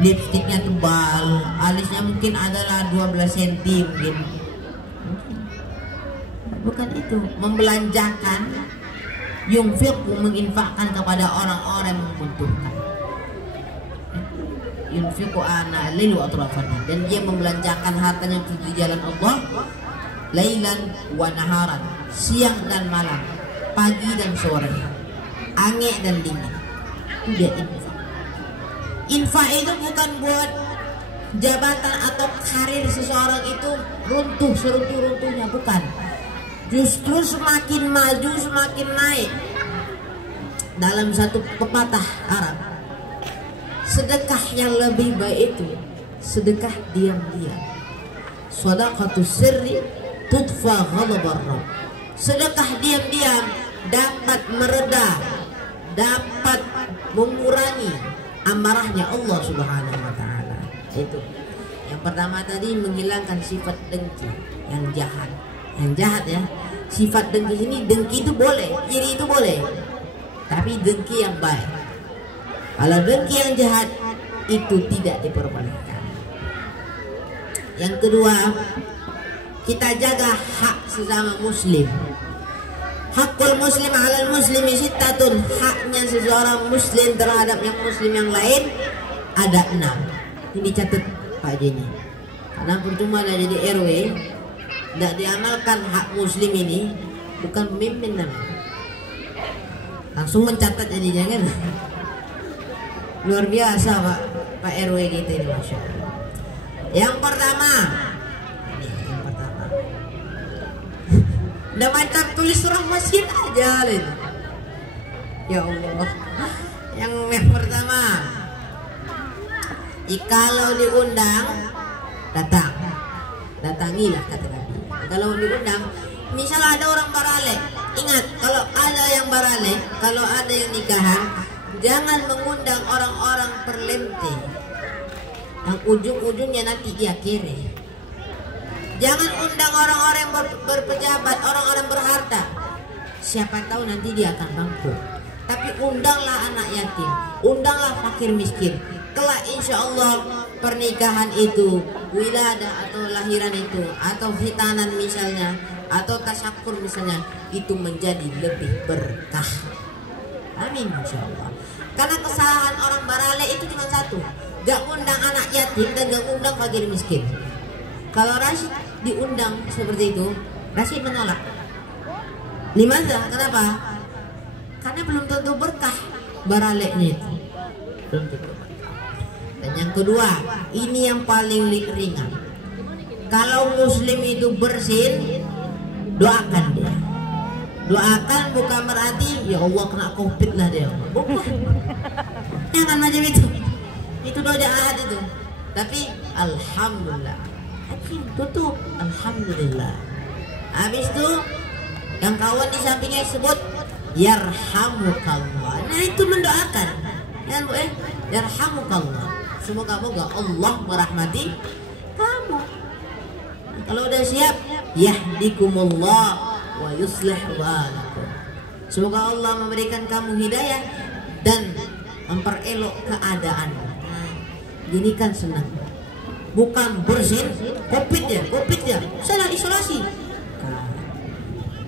lipstiknya tebal, alisnya mungkin adalah 12 cm mungkin. Bukan itu. Membelanjakan, yunfiqu, menginfakkan kepada orang-orang yang membutuhkan. Yunfiqu ana lil wa atrafan, dan dia membelanjakan hartanya di jalan Allah, lailan wa naharan, siang dan malam, pagi dan sore, ange dan dingin. Itu dia infak. Infak itu bukan buat jabatan atau karir seseorang itu runtuh seruntuh-runtuhnya, bukan. Justru semakin maju semakin naik. Dalam satu pepatah Arab, sedekah yang lebih baik itu sedekah diam-diam. Shadaqatus sirri tudfa ghadabar rabb. Sedekah diam-diam dapat mereda, dapat mengurangi amarahnya Allah Subhanahu wa taala. Itu. Yang pertama tadi menghilangkan sifat dengki yang jahat. Yang jahat ya. Sifat dengki ini, dengki itu boleh, iri itu boleh, tapi dengki yang baik. Kalau dengki yang jahat itu tidak diperbolehkan. Yang kedua, kita jaga hak sesama muslim. Hakul muslim alal muslimi sittatun, haknya seseorang muslim terhadap yang muslim yang lain ada 6. Ini catat Pak Jenny. Karena percuma ada jadi RW tidak diamalkan hak muslim ini, bukan pemimpin namanya. Langsung mencatat jadinya kan. Luar biasa Pak RW gitu ini, Masya Allah. Yang pertama, udah macam tulis surah masjid aja gitu. Ya Allah. Yang pertama, kalau diundang datangilah kata Nabi. Kalau diundang, misal ada orang barale, ingat kalau ada yang barale, kalau ada yang nikahan, jangan mengundang orang-orang perlente yang ujung-ujungnya nanti dia kere. Jangan undang orang-orang yang berpejabat, orang-orang berharta. Siapa tahu nanti dia akan bangkrut. Tapi undanglah anak yatim, undanglah fakir miskin. Kelak insya Allah pernikahan itu, wiladah atau lahiran itu, atau khitanan misalnya, atau tasyakur misalnya, itu menjadi lebih berkah. Amin insya Allah. Karena kesalahan orang barale itu cuma satu, gak undang anak yatim dan gak undang fakir miskin. Kalau Rashid diundang seperti itu, Rashid menolak. Limaza? Kenapa? Karena belum tentu berkah baraleknya itu. Belum tentu berkah. Dan yang kedua, ini yang paling ringan. Kalau muslim itu bersin, doakan dia. Doakan bukan berarti ya Allah kena COVID lah dia. Bukan. Jangan macam itu. Itu doa ahad itu. Tapi alhamdulillah. Tutup, alhamdulillah. Habis itu yang kawan di sampingnya sebut yarhamukallah. Nah itu mendoakan. Ya Bu, yarhamukallah. Semoga-moga Allah merahmati kamu. Nah, kalau udah siap, yahdikumullah wa yuslih balakum. Semoga Allah memberikan kamu hidayah dan memperelok keadaan. Nah, gini kan senang. Bukan bersin, COVID ya, salah isolasi.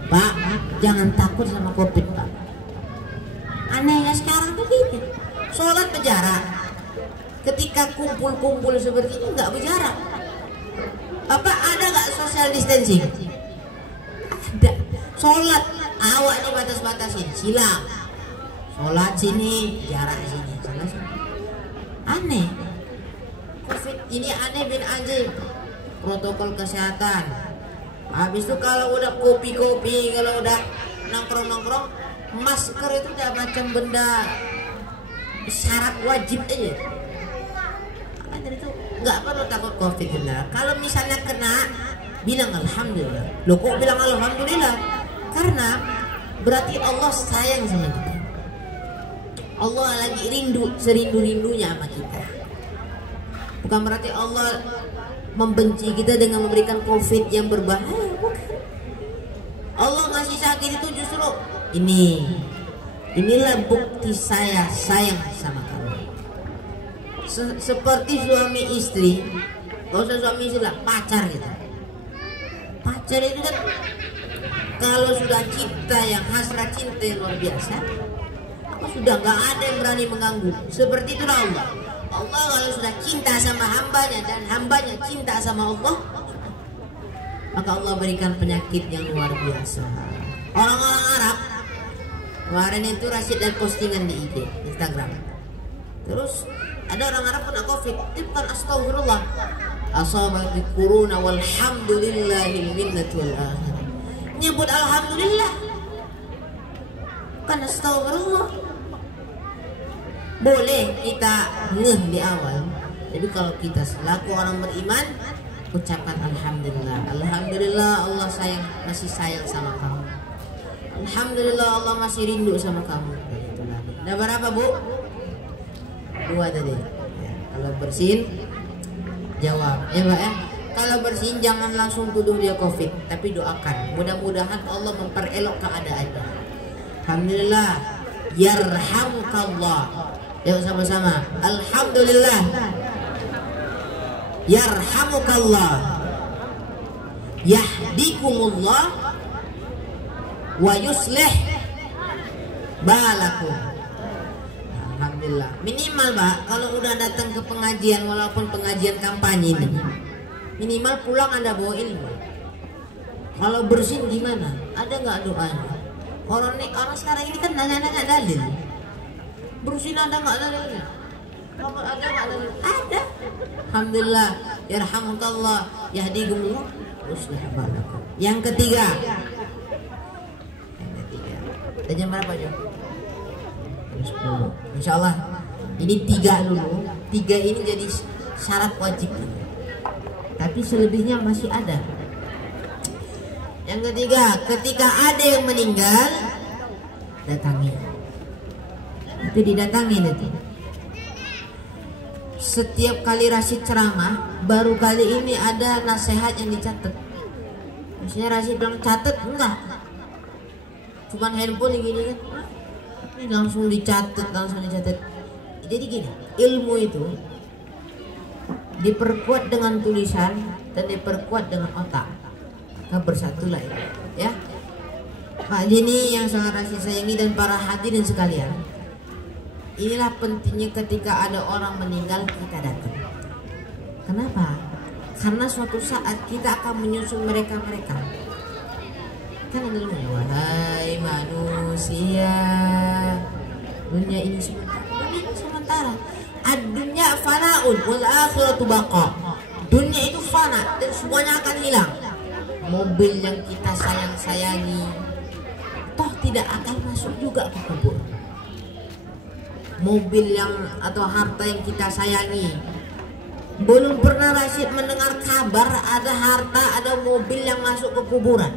Pak, jangan takut sama COVID Pak. Anehnya sekarang begitu. Sholat berjarak. Ketika kumpul-kumpul seperti ini nggak berjarak. Apa ada nggak social distancing? Ada. Sholat awak dibatas-batasin, silang. Sholat sini, jarak sini, sholat sini. Aneh. COVID ini aneh bin anjing. Protokol kesehatan. Habis itu kalau udah kopi-kopi, kalau udah nongkrong-nongkrong, masker itu udah macam benda syarat wajib aja. Makanya itu nggak perlu takut COVID benar. Kalau misalnya kena, bilang alhamdulillah. Loh kok bilang alhamdulillah? Karena berarti Allah sayang sama kita. Allah lagi rindu, serindu-rindunya sama kita. Bukan berarti Allah membenci kita dengan memberikan COVID yang berbahaya, bukan. Allah ngasih sakit itu justru inilah bukti saya sayang sama kamu. Seperti suami istri, gak usah suami istri lah, pacar gitu. Pacar itu kan kalau sudah cinta yang hasrat cinta yang luar biasa, apa sudah gak ada yang berani mengganggu. Seperti itulah Allah. Allah kalau sudah cinta sama hambanya dan hambanya cinta sama Allah, maka Allah berikan penyakit yang luar biasa. Orang-orang Arab kemarin itu Rashid dan postingan di IG, Instagram. Terus ada orang Arab kena COVID, itu bukan astagfirullah. Asabati corona walhamdulillahil minnati wal akhirah. Nyebut alhamdulillah, bukan astagfirullah. Boleh kita ngeh di awal. Jadi kalau kita selaku orang beriman, ucapkan alhamdulillah. Alhamdulillah Allah masih sayang sama kamu. Alhamdulillah Allah masih rindu sama kamu. Ada berapa Bu? 2 tadi. Ya, kalau bersin jawab ya Pak ya. Kalau bersin jangan langsung tuduh dia COVID, tapi doakan. Mudah-mudahan Allah memperelok keadaannya. Alhamdulillah, yarhamukallah. Yuk sama-sama. Alhamdulillah. yarhamukallah, yahdikumullah, wa yuslih balakum. Alhamdulillah. Minimal Pak, kalau udah datang ke pengajian, walaupun pengajian kampanye ini, minimal pulang Anda bawa ilmu. Kalau bersin gimana? Ada nggak doanya? Orang sekarang ini kan nanya-nanya dalil. Bersin ada nggak dalilnya? Kalau ada nggak dalil? Ada. Alhamdulillah. Yarhamukallah, yahdikumullah, yuslih balakum. Yang ketiga. Udah jam berapa Jom? 10. Insya Allah ini 3 dulu. 3 ini jadi syarat wajib. Tapi selebihnya masih ada. Yang ketiga, ketika ada yang meninggal, datangi. Itu didatangi nanti. Setiap kali Rasid ceramah, baru kali ini ada nasihat yang dicatat. Maksudnya Rasid bilang catat, enggak. Cuman handphone gini kan, ini langsung dicatat. Jadi gini, ilmu itu diperkuat dengan tulisan dan diperkuat dengan otak. Maka bersatulah itu, ya. Pak Jini yang sangat Rasid sayangi dan para hadirin sekalian, inilah pentingnya ketika ada orang meninggal kita datang. Kenapa? Karena suatu saat kita akan menyusul mereka. Kan ada ilmunya. Wahai manusia, dunia ini sementara. Ad-dunya fanaun wal akhiratu baqa. Dunia itu fana dan semuanya akan hilang. Mobil yang kita sayangi toh tidak akan masuk juga ke kubur. Mobil yang atau harta yang kita sayangi, belum pernah Rasid mendengar kabar ada harta, ada mobil yang masuk ke kuburan.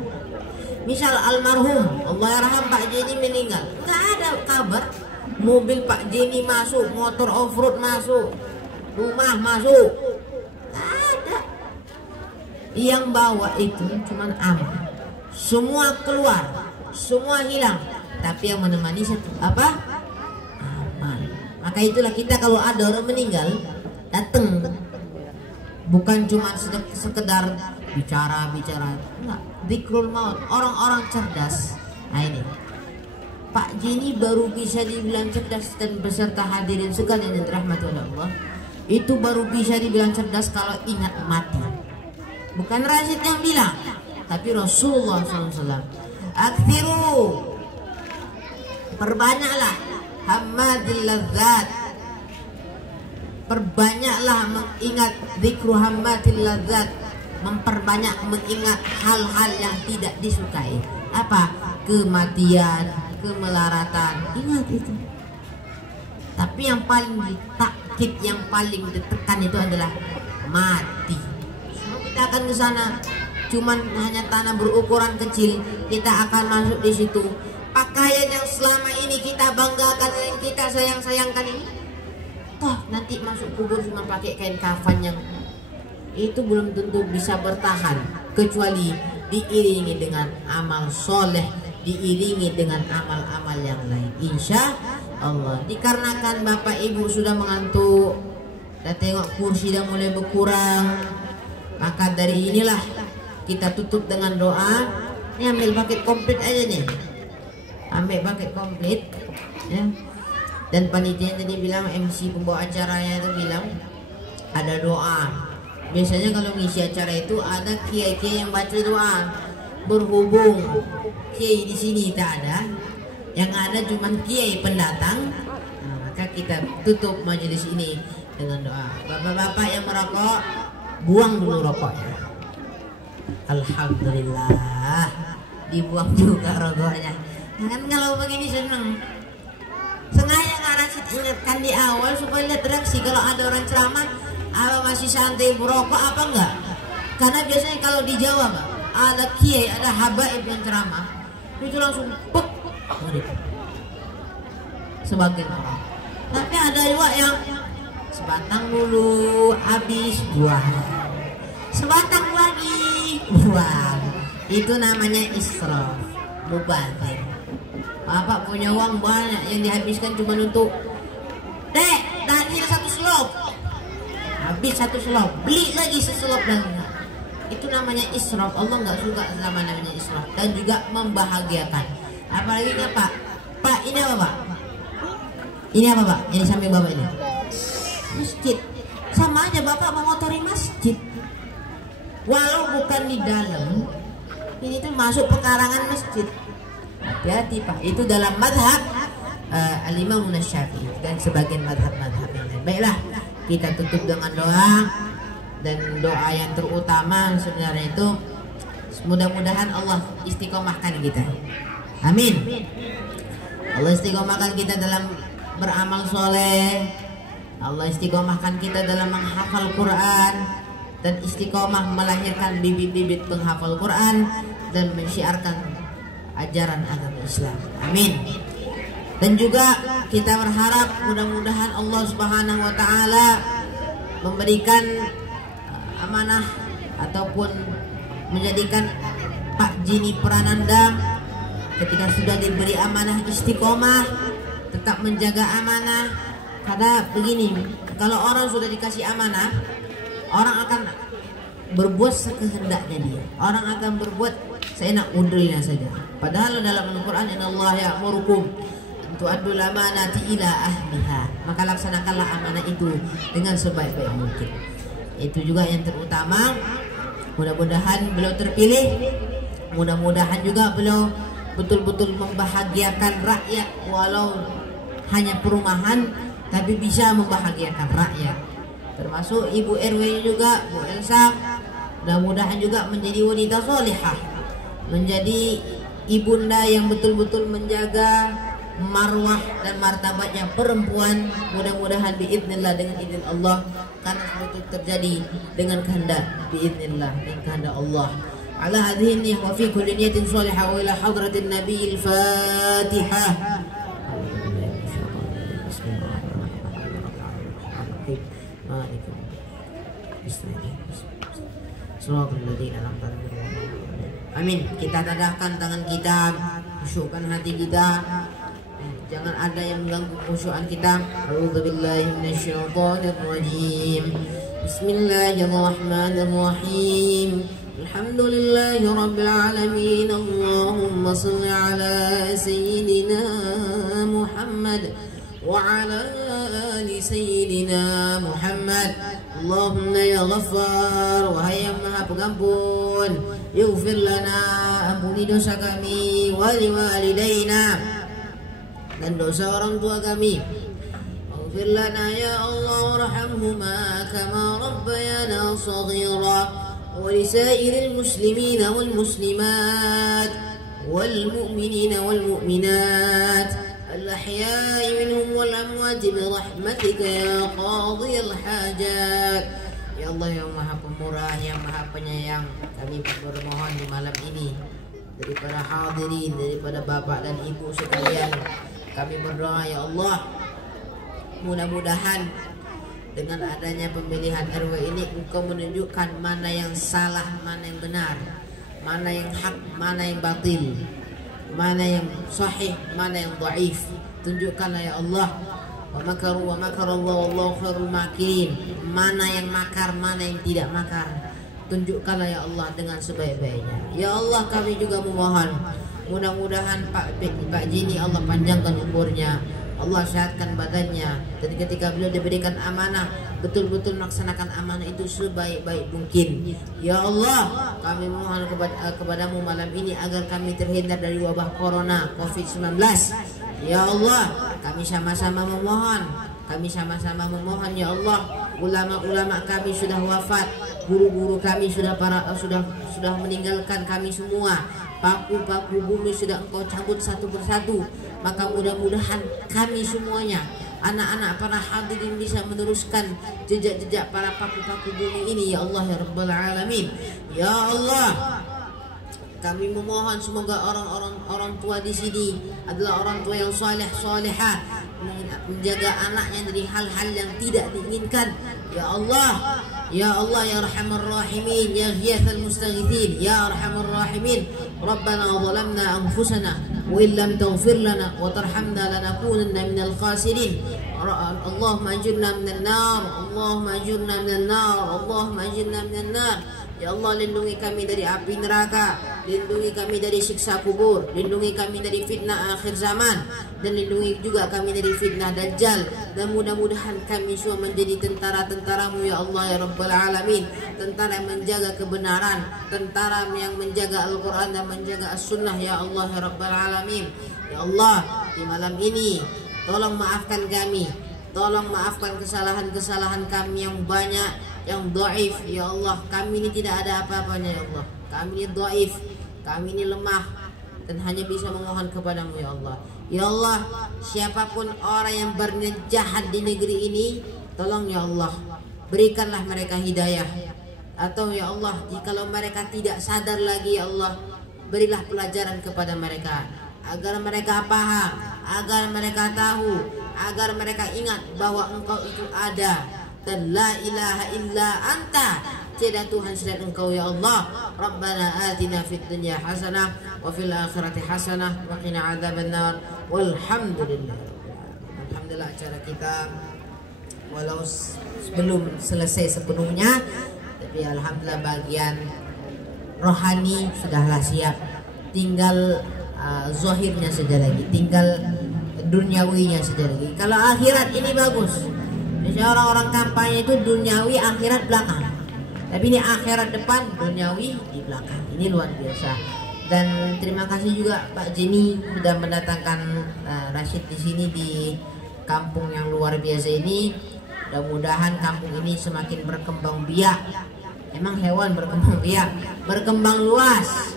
Misal almarhum Allah yarham Pak Jeni meninggal, nggak ada kabar mobil Pak Jeni masuk, motor off-road masuk, rumah masuk, nggak ada. Yang bawa itu cuman amal. Semua keluar, semua hilang, tapi yang menemani satu apa? Amal. Maka itulah kita kalau ada orang meninggal datang, bukan cuma sekedar bicara, enggak. Dzikrul maut, orang-orang cerdas. Nah ini Pak Jini baru bisa dibilang cerdas dan beserta hadirin sekalian yang dirahmati oleh Allah, itu baru bisa dibilang cerdas kalau ingat mati. Bukan Rasid yang bilang, tapi Rasulullah SAW. Aktsiru, perbanyaklah hammadil ladzat, perbanyaklah mengingat zikru hammadil ladzat, memperbanyak mengingat hal-hal yang tidak disukai. Apa? Kematian, kemelaratan, ingat itu. Tapi yang paling ditakkid, yang paling ditekan itu adalah mati. Kita akan ke sana, cuman hanya tanah berukuran kecil, kita akan masuk di situ. Pakaian yang selama ini kita banggakan, yang kita sayangkan ini, toh nanti masuk kubur cuma pakai kain kafan yang itu belum tentu bisa bertahan, kecuali diiringi dengan amal soleh, diiringi dengan amal-amal yang lain. Insya Allah. Dikarenakan Bapak Ibu sudah mengantuk dan tengok kursi sudah mulai berkurang, maka dari inilah kita tutup dengan doa. Ini ambil paket komplit aja nih, ambil paket komplit ya. Dan panitia tadi bilang, MC pembawa acaranya itu bilang ada doa. Biasanya kalau ngisi acara itu ada kiai-kiai yang baca doa. Berhubung kiai di sini tak ada, yang ada cuma kiai pendatang, nah, maka kita tutup majelis ini dengan doa. Bapak-bapak yang merokok, buang dulu rokoknya. Alhamdulillah, dibuang juga rokoknya. Nah, kan kalau begini seneng. Sengaja nggak Rasid ingatkan di awal supaya lihat reaksi kalau ada orang ceramah, apa masih santai merokok apa enggak? Karena biasanya kalau di Jawa Pak, ada kiai, ada habaib yang ceramah, itu langsung puk, sebagian orang. Tapi ada juga yang sebatang dulu, habis buang, sebatang lagi buang. Itu namanya israf, mubazir. Bapak punya uang banyak yang dihabiskan cuma untuk takjil satu slop. habis satu selop, beli lagi seselop dan itu namanya israf. Allah nggak suka sama namanya israf dan juga membahagiakan. Apalagi Pak, Pak ini apa Pak? Ini apa Pak? Ini samping Bapak ini masjid. Sama aja Bapak mengotori masjid, walau bukan di dalam. Ini tuh masuk pekarangan masjid. Hati-hati Pak. Itu dalam madhab Al-Imam Syafi'i dan sebagian madhab-madhab yang lain. Baiklah, kita tutup dengan doa. Dan doa yang terutama sebenarnya itu mudah-mudahan Allah istiqomahkan kita. Amin. Allah istiqomahkan kita dalam beramal soleh. Allah istiqomahkan kita dalam menghafal Quran dan istiqomah melahirkan bibit-bibit penghafal Quran dan menyiarkan ajaran agama Islam. Amin. Dan juga kita berharap mudah-mudahan Allah Subhanahu wa taala memberikan amanah ataupun menjadikan Pak Jini Prananda ketika sudah diberi amanah istiqomah tetap menjaga amanah. Karena begini, kalau orang sudah dikasih amanah, orang akan berbuat sekehendaknya dia. Orang akan berbuat seenak udrinya saja. Padahal dalam Al-Quran, innallaha ya'murukum an tu'addul amanati ila ahliha. Maka laksanakanlah amanah itu dengan sebaik-baik mungkin. Itu juga yang terutama. Mudah-mudahan beliau terpilih. Mudah-mudahan juga beliau betul-betul membahagiakan rakyat, walau hanya perumahan, tapi bisa membahagiakan rakyat. Termasuk Ibu RW juga, Bu Elsa. Mudah-mudahan juga menjadi wanita solihah, menjadi ibunda yang betul-betul menjaga marwah dan martabatnya perempuan. Mudah-mudahan biidznillah dengan izin Allah, karena itu terjadi dengan kehendak biidznillah, dengan kehendak Allah. Ala hadhihi niyyah wa fi kulli niyatin salihah wa ila hadratin nabiyil Fatihah. Amin. Kita tadahkan tangan kita, khusyukkan hati kita. Jangan ada yang mengganggu khusyukan kita. A'udzubillahi minasyaitonirrajim. Bismillahirrahmanirrahim. Alhamdulillahi rabbil alamin. Allahumma shalli ala sayyidina Muhammad wa ala ali sayyidina Muhammad. Allahumma ya Ghaffar, wahai yang maha pengampun, ighfir lana, ampuni dosa kami, wali walidaina, dan dosa orang tua kami. Ighfir lana ya Allah, warhamhuma kama rabbayana shaghira, wa lisairil muslimina wal muslimat wal mu'minina wal mu'minat الأحياء منهم والأموات برحمتك يا قاضي الحاجات. Ya Allah yang maha pemurah, yang maha penyayang, kami bermohon di malam ini daripada hadirin, daripada bapak dan ibu sekalian, kami berdoa ya Allah, mudah-mudahan dengan adanya pemilihan RW ini Engkau menunjukkan mana yang salah, mana yang benar, mana yang hak, mana yang batil, mana yang sahih, mana yang dhaif. Tunjukkanlah ya Allah. Wa makaru wa makarallahu wallahu khairul makirin. Mana yang makar, mana yang tidak makar. Tunjukkanlah ya Allah dengan sebaik-baiknya. Ya Allah, kami juga memohon, mudah-mudahan Pak Jini Allah panjangkan umurnya, Allah sehatkan badannya, dan ketika beliau diberikan amanah betul-betul melaksanakan amanah itu sebaik-baik mungkin. Ya Allah, kami mohon kepadamu malam ini agar kami terhindar dari wabah corona COVID-19. Ya Allah, kami sama-sama memohon, ya Allah. Ulama-ulama kami sudah wafat, guru-guru kami sudah meninggalkan kami semua. Paku-paku bumi sudah Engkau cabut satu persatu. Maka mudah-mudahan kami semuanya, anak-anak para hadirin, bisa meneruskan jejak-jejak para paku-paku bumi ini ya Allah ya Rabbal Alamin. Ya Allah, kami memohon semoga orang tua di sini adalah orang tua yang saleh salihah, menjaga anaknya dari hal-hal yang tidak diinginkan. Ya Allah, ya Allah, ya Arhamar Rahimin, ya Ghiyathal Mustaghithin, ya Arhamar Rahimin. Rabbana zalamna anfusana wa illam taghfir lana wa tarhamna lanakunanna minal khasirin. Allahumma ajirna minan nar, Allahumma ajirna minan nar, Allahumma ajirna minan nar. Ya Allah, lindungi kami dari api neraka, lindungi kami dari siksa kubur, lindungi kami dari fitnah akhir zaman, dan lindungi juga kami dari fitnah Dajjal. Dan mudah-mudahan kami semua menjadi tentara-tentaramu ya Allah ya Rabbal Alamin, tentara yang menjaga kebenaran, tentara yang menjaga Al-Quran dan menjaga As-Sunnah ya Allah ya Rabbal Alamin. Ya Allah, di malam ini tolong maafkan kami, tolong maafkan kesalahan-kesalahan kami yang banyak, yang dhaif ya Allah. Kami ini tidak ada apa-apanya ya Allah, kami ini dhaif, kami ini lemah, dan hanya bisa memohon kepadamu ya Allah. Ya Allah, siapapun orang yang berniat jahat di negeri ini, tolong ya Allah, berikanlah mereka hidayah. Atau ya Allah, jikalau mereka tidak sadar lagi ya Allah, berilah pelajaran kepada mereka, agar mereka paham, agar mereka tahu, agar mereka ingat bahwa Engkau itu ada, dan la ilaha illa anta, tiada Tuhan selain Engkau ya Allah. Rabbana atina fid dunya hasanah wa fil akhirati hasanah wa qina adzabannar. Walhamdulillah. Alhamdulillah, acara kita walau belum selesai sepenuhnya, tapi alhamdulillah bagian rohani sudahlah siap, tinggal zahirnya saja lagi, tinggal duniawinya saja lagi. Kalau akhirat ini bagus, orang-orang kampanye itu duniawi, akhirat belakang. Tapi ini akhirat depan, duniawi di belakang. Ini luar biasa. Dan terima kasih juga Pak Jenny sudah mendatangkan Rashid di sini di kampung yang luar biasa ini. Mudah-mudahan kampung ini semakin berkembang biak. Emang hewan berkembang biak, berkembang luas.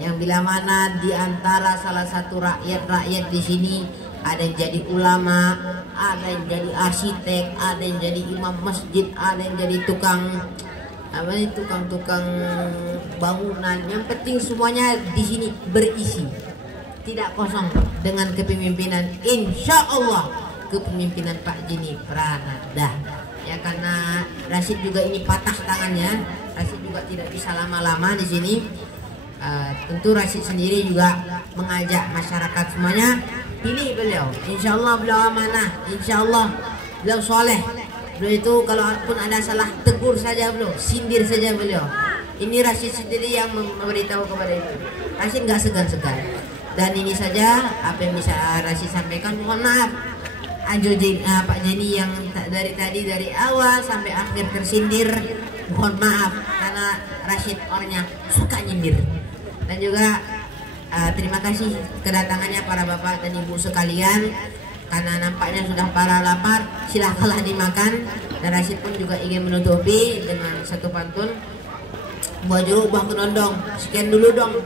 Yang bila mana di antara salah satu rakyat di sini ada yang jadi ulama, ada yang jadi arsitek, ada yang jadi imam masjid, ada yang jadi tukang bangunan. Yang penting semuanya di sini berisi, tidak kosong dengan kepemimpinan insya Allah, kepemimpinan Pak Jenny Prananda. Ya, karena Rashid juga ini patah tangannya, Rashid juga tidak bisa lama-lama di sini. Tentu Rashid sendiri juga mengajak masyarakat semuanya pilih beliau. Insya Allah beliau amanah, insya Allah beliau soleh. Beliau itu kalau pun ada salah, tegur saja beliau, sindir saja beliau. Ini Rashid sendiri yang memberitahu kepada itu. Rashid nggak segan-segan. Dan ini saja apa yang bisa Rashid sampaikan. Mohon maaf Pak Jenny yang dari awal sampai akhir tersindir. Mohon maaf karena Rashid orangnya suka nyindir. Dan juga terima kasih kedatangannya para bapak dan ibu sekalian. Karena nampaknya sudah para lapar, silahkanlah dimakan. Dan Rashid pun juga ingin menutupi dengan satu pantun. Buah jeruk, buah kenondong, sekian dulu dong.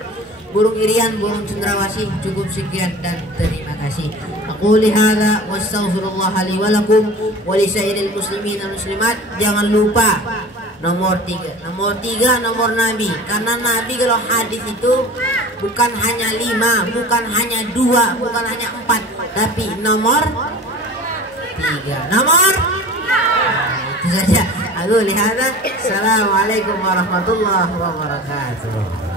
Burung irian, burung cendrawasih, cukup sekian dan terima kasih. Aku lihada wastaghfirullah li wa lakum wa li sairil muslimin wal muslimat. Jangan lupa nomor 3. Nomor 3 nomor Nabi. Karena Nabi kalau hadis itu bukan hanya 5, bukan hanya 2, bukan hanya 4, tapi nomor 3. Nomor itu saja. Aku lihada. Assalamualaikum warahmatullahi wabarakatuh.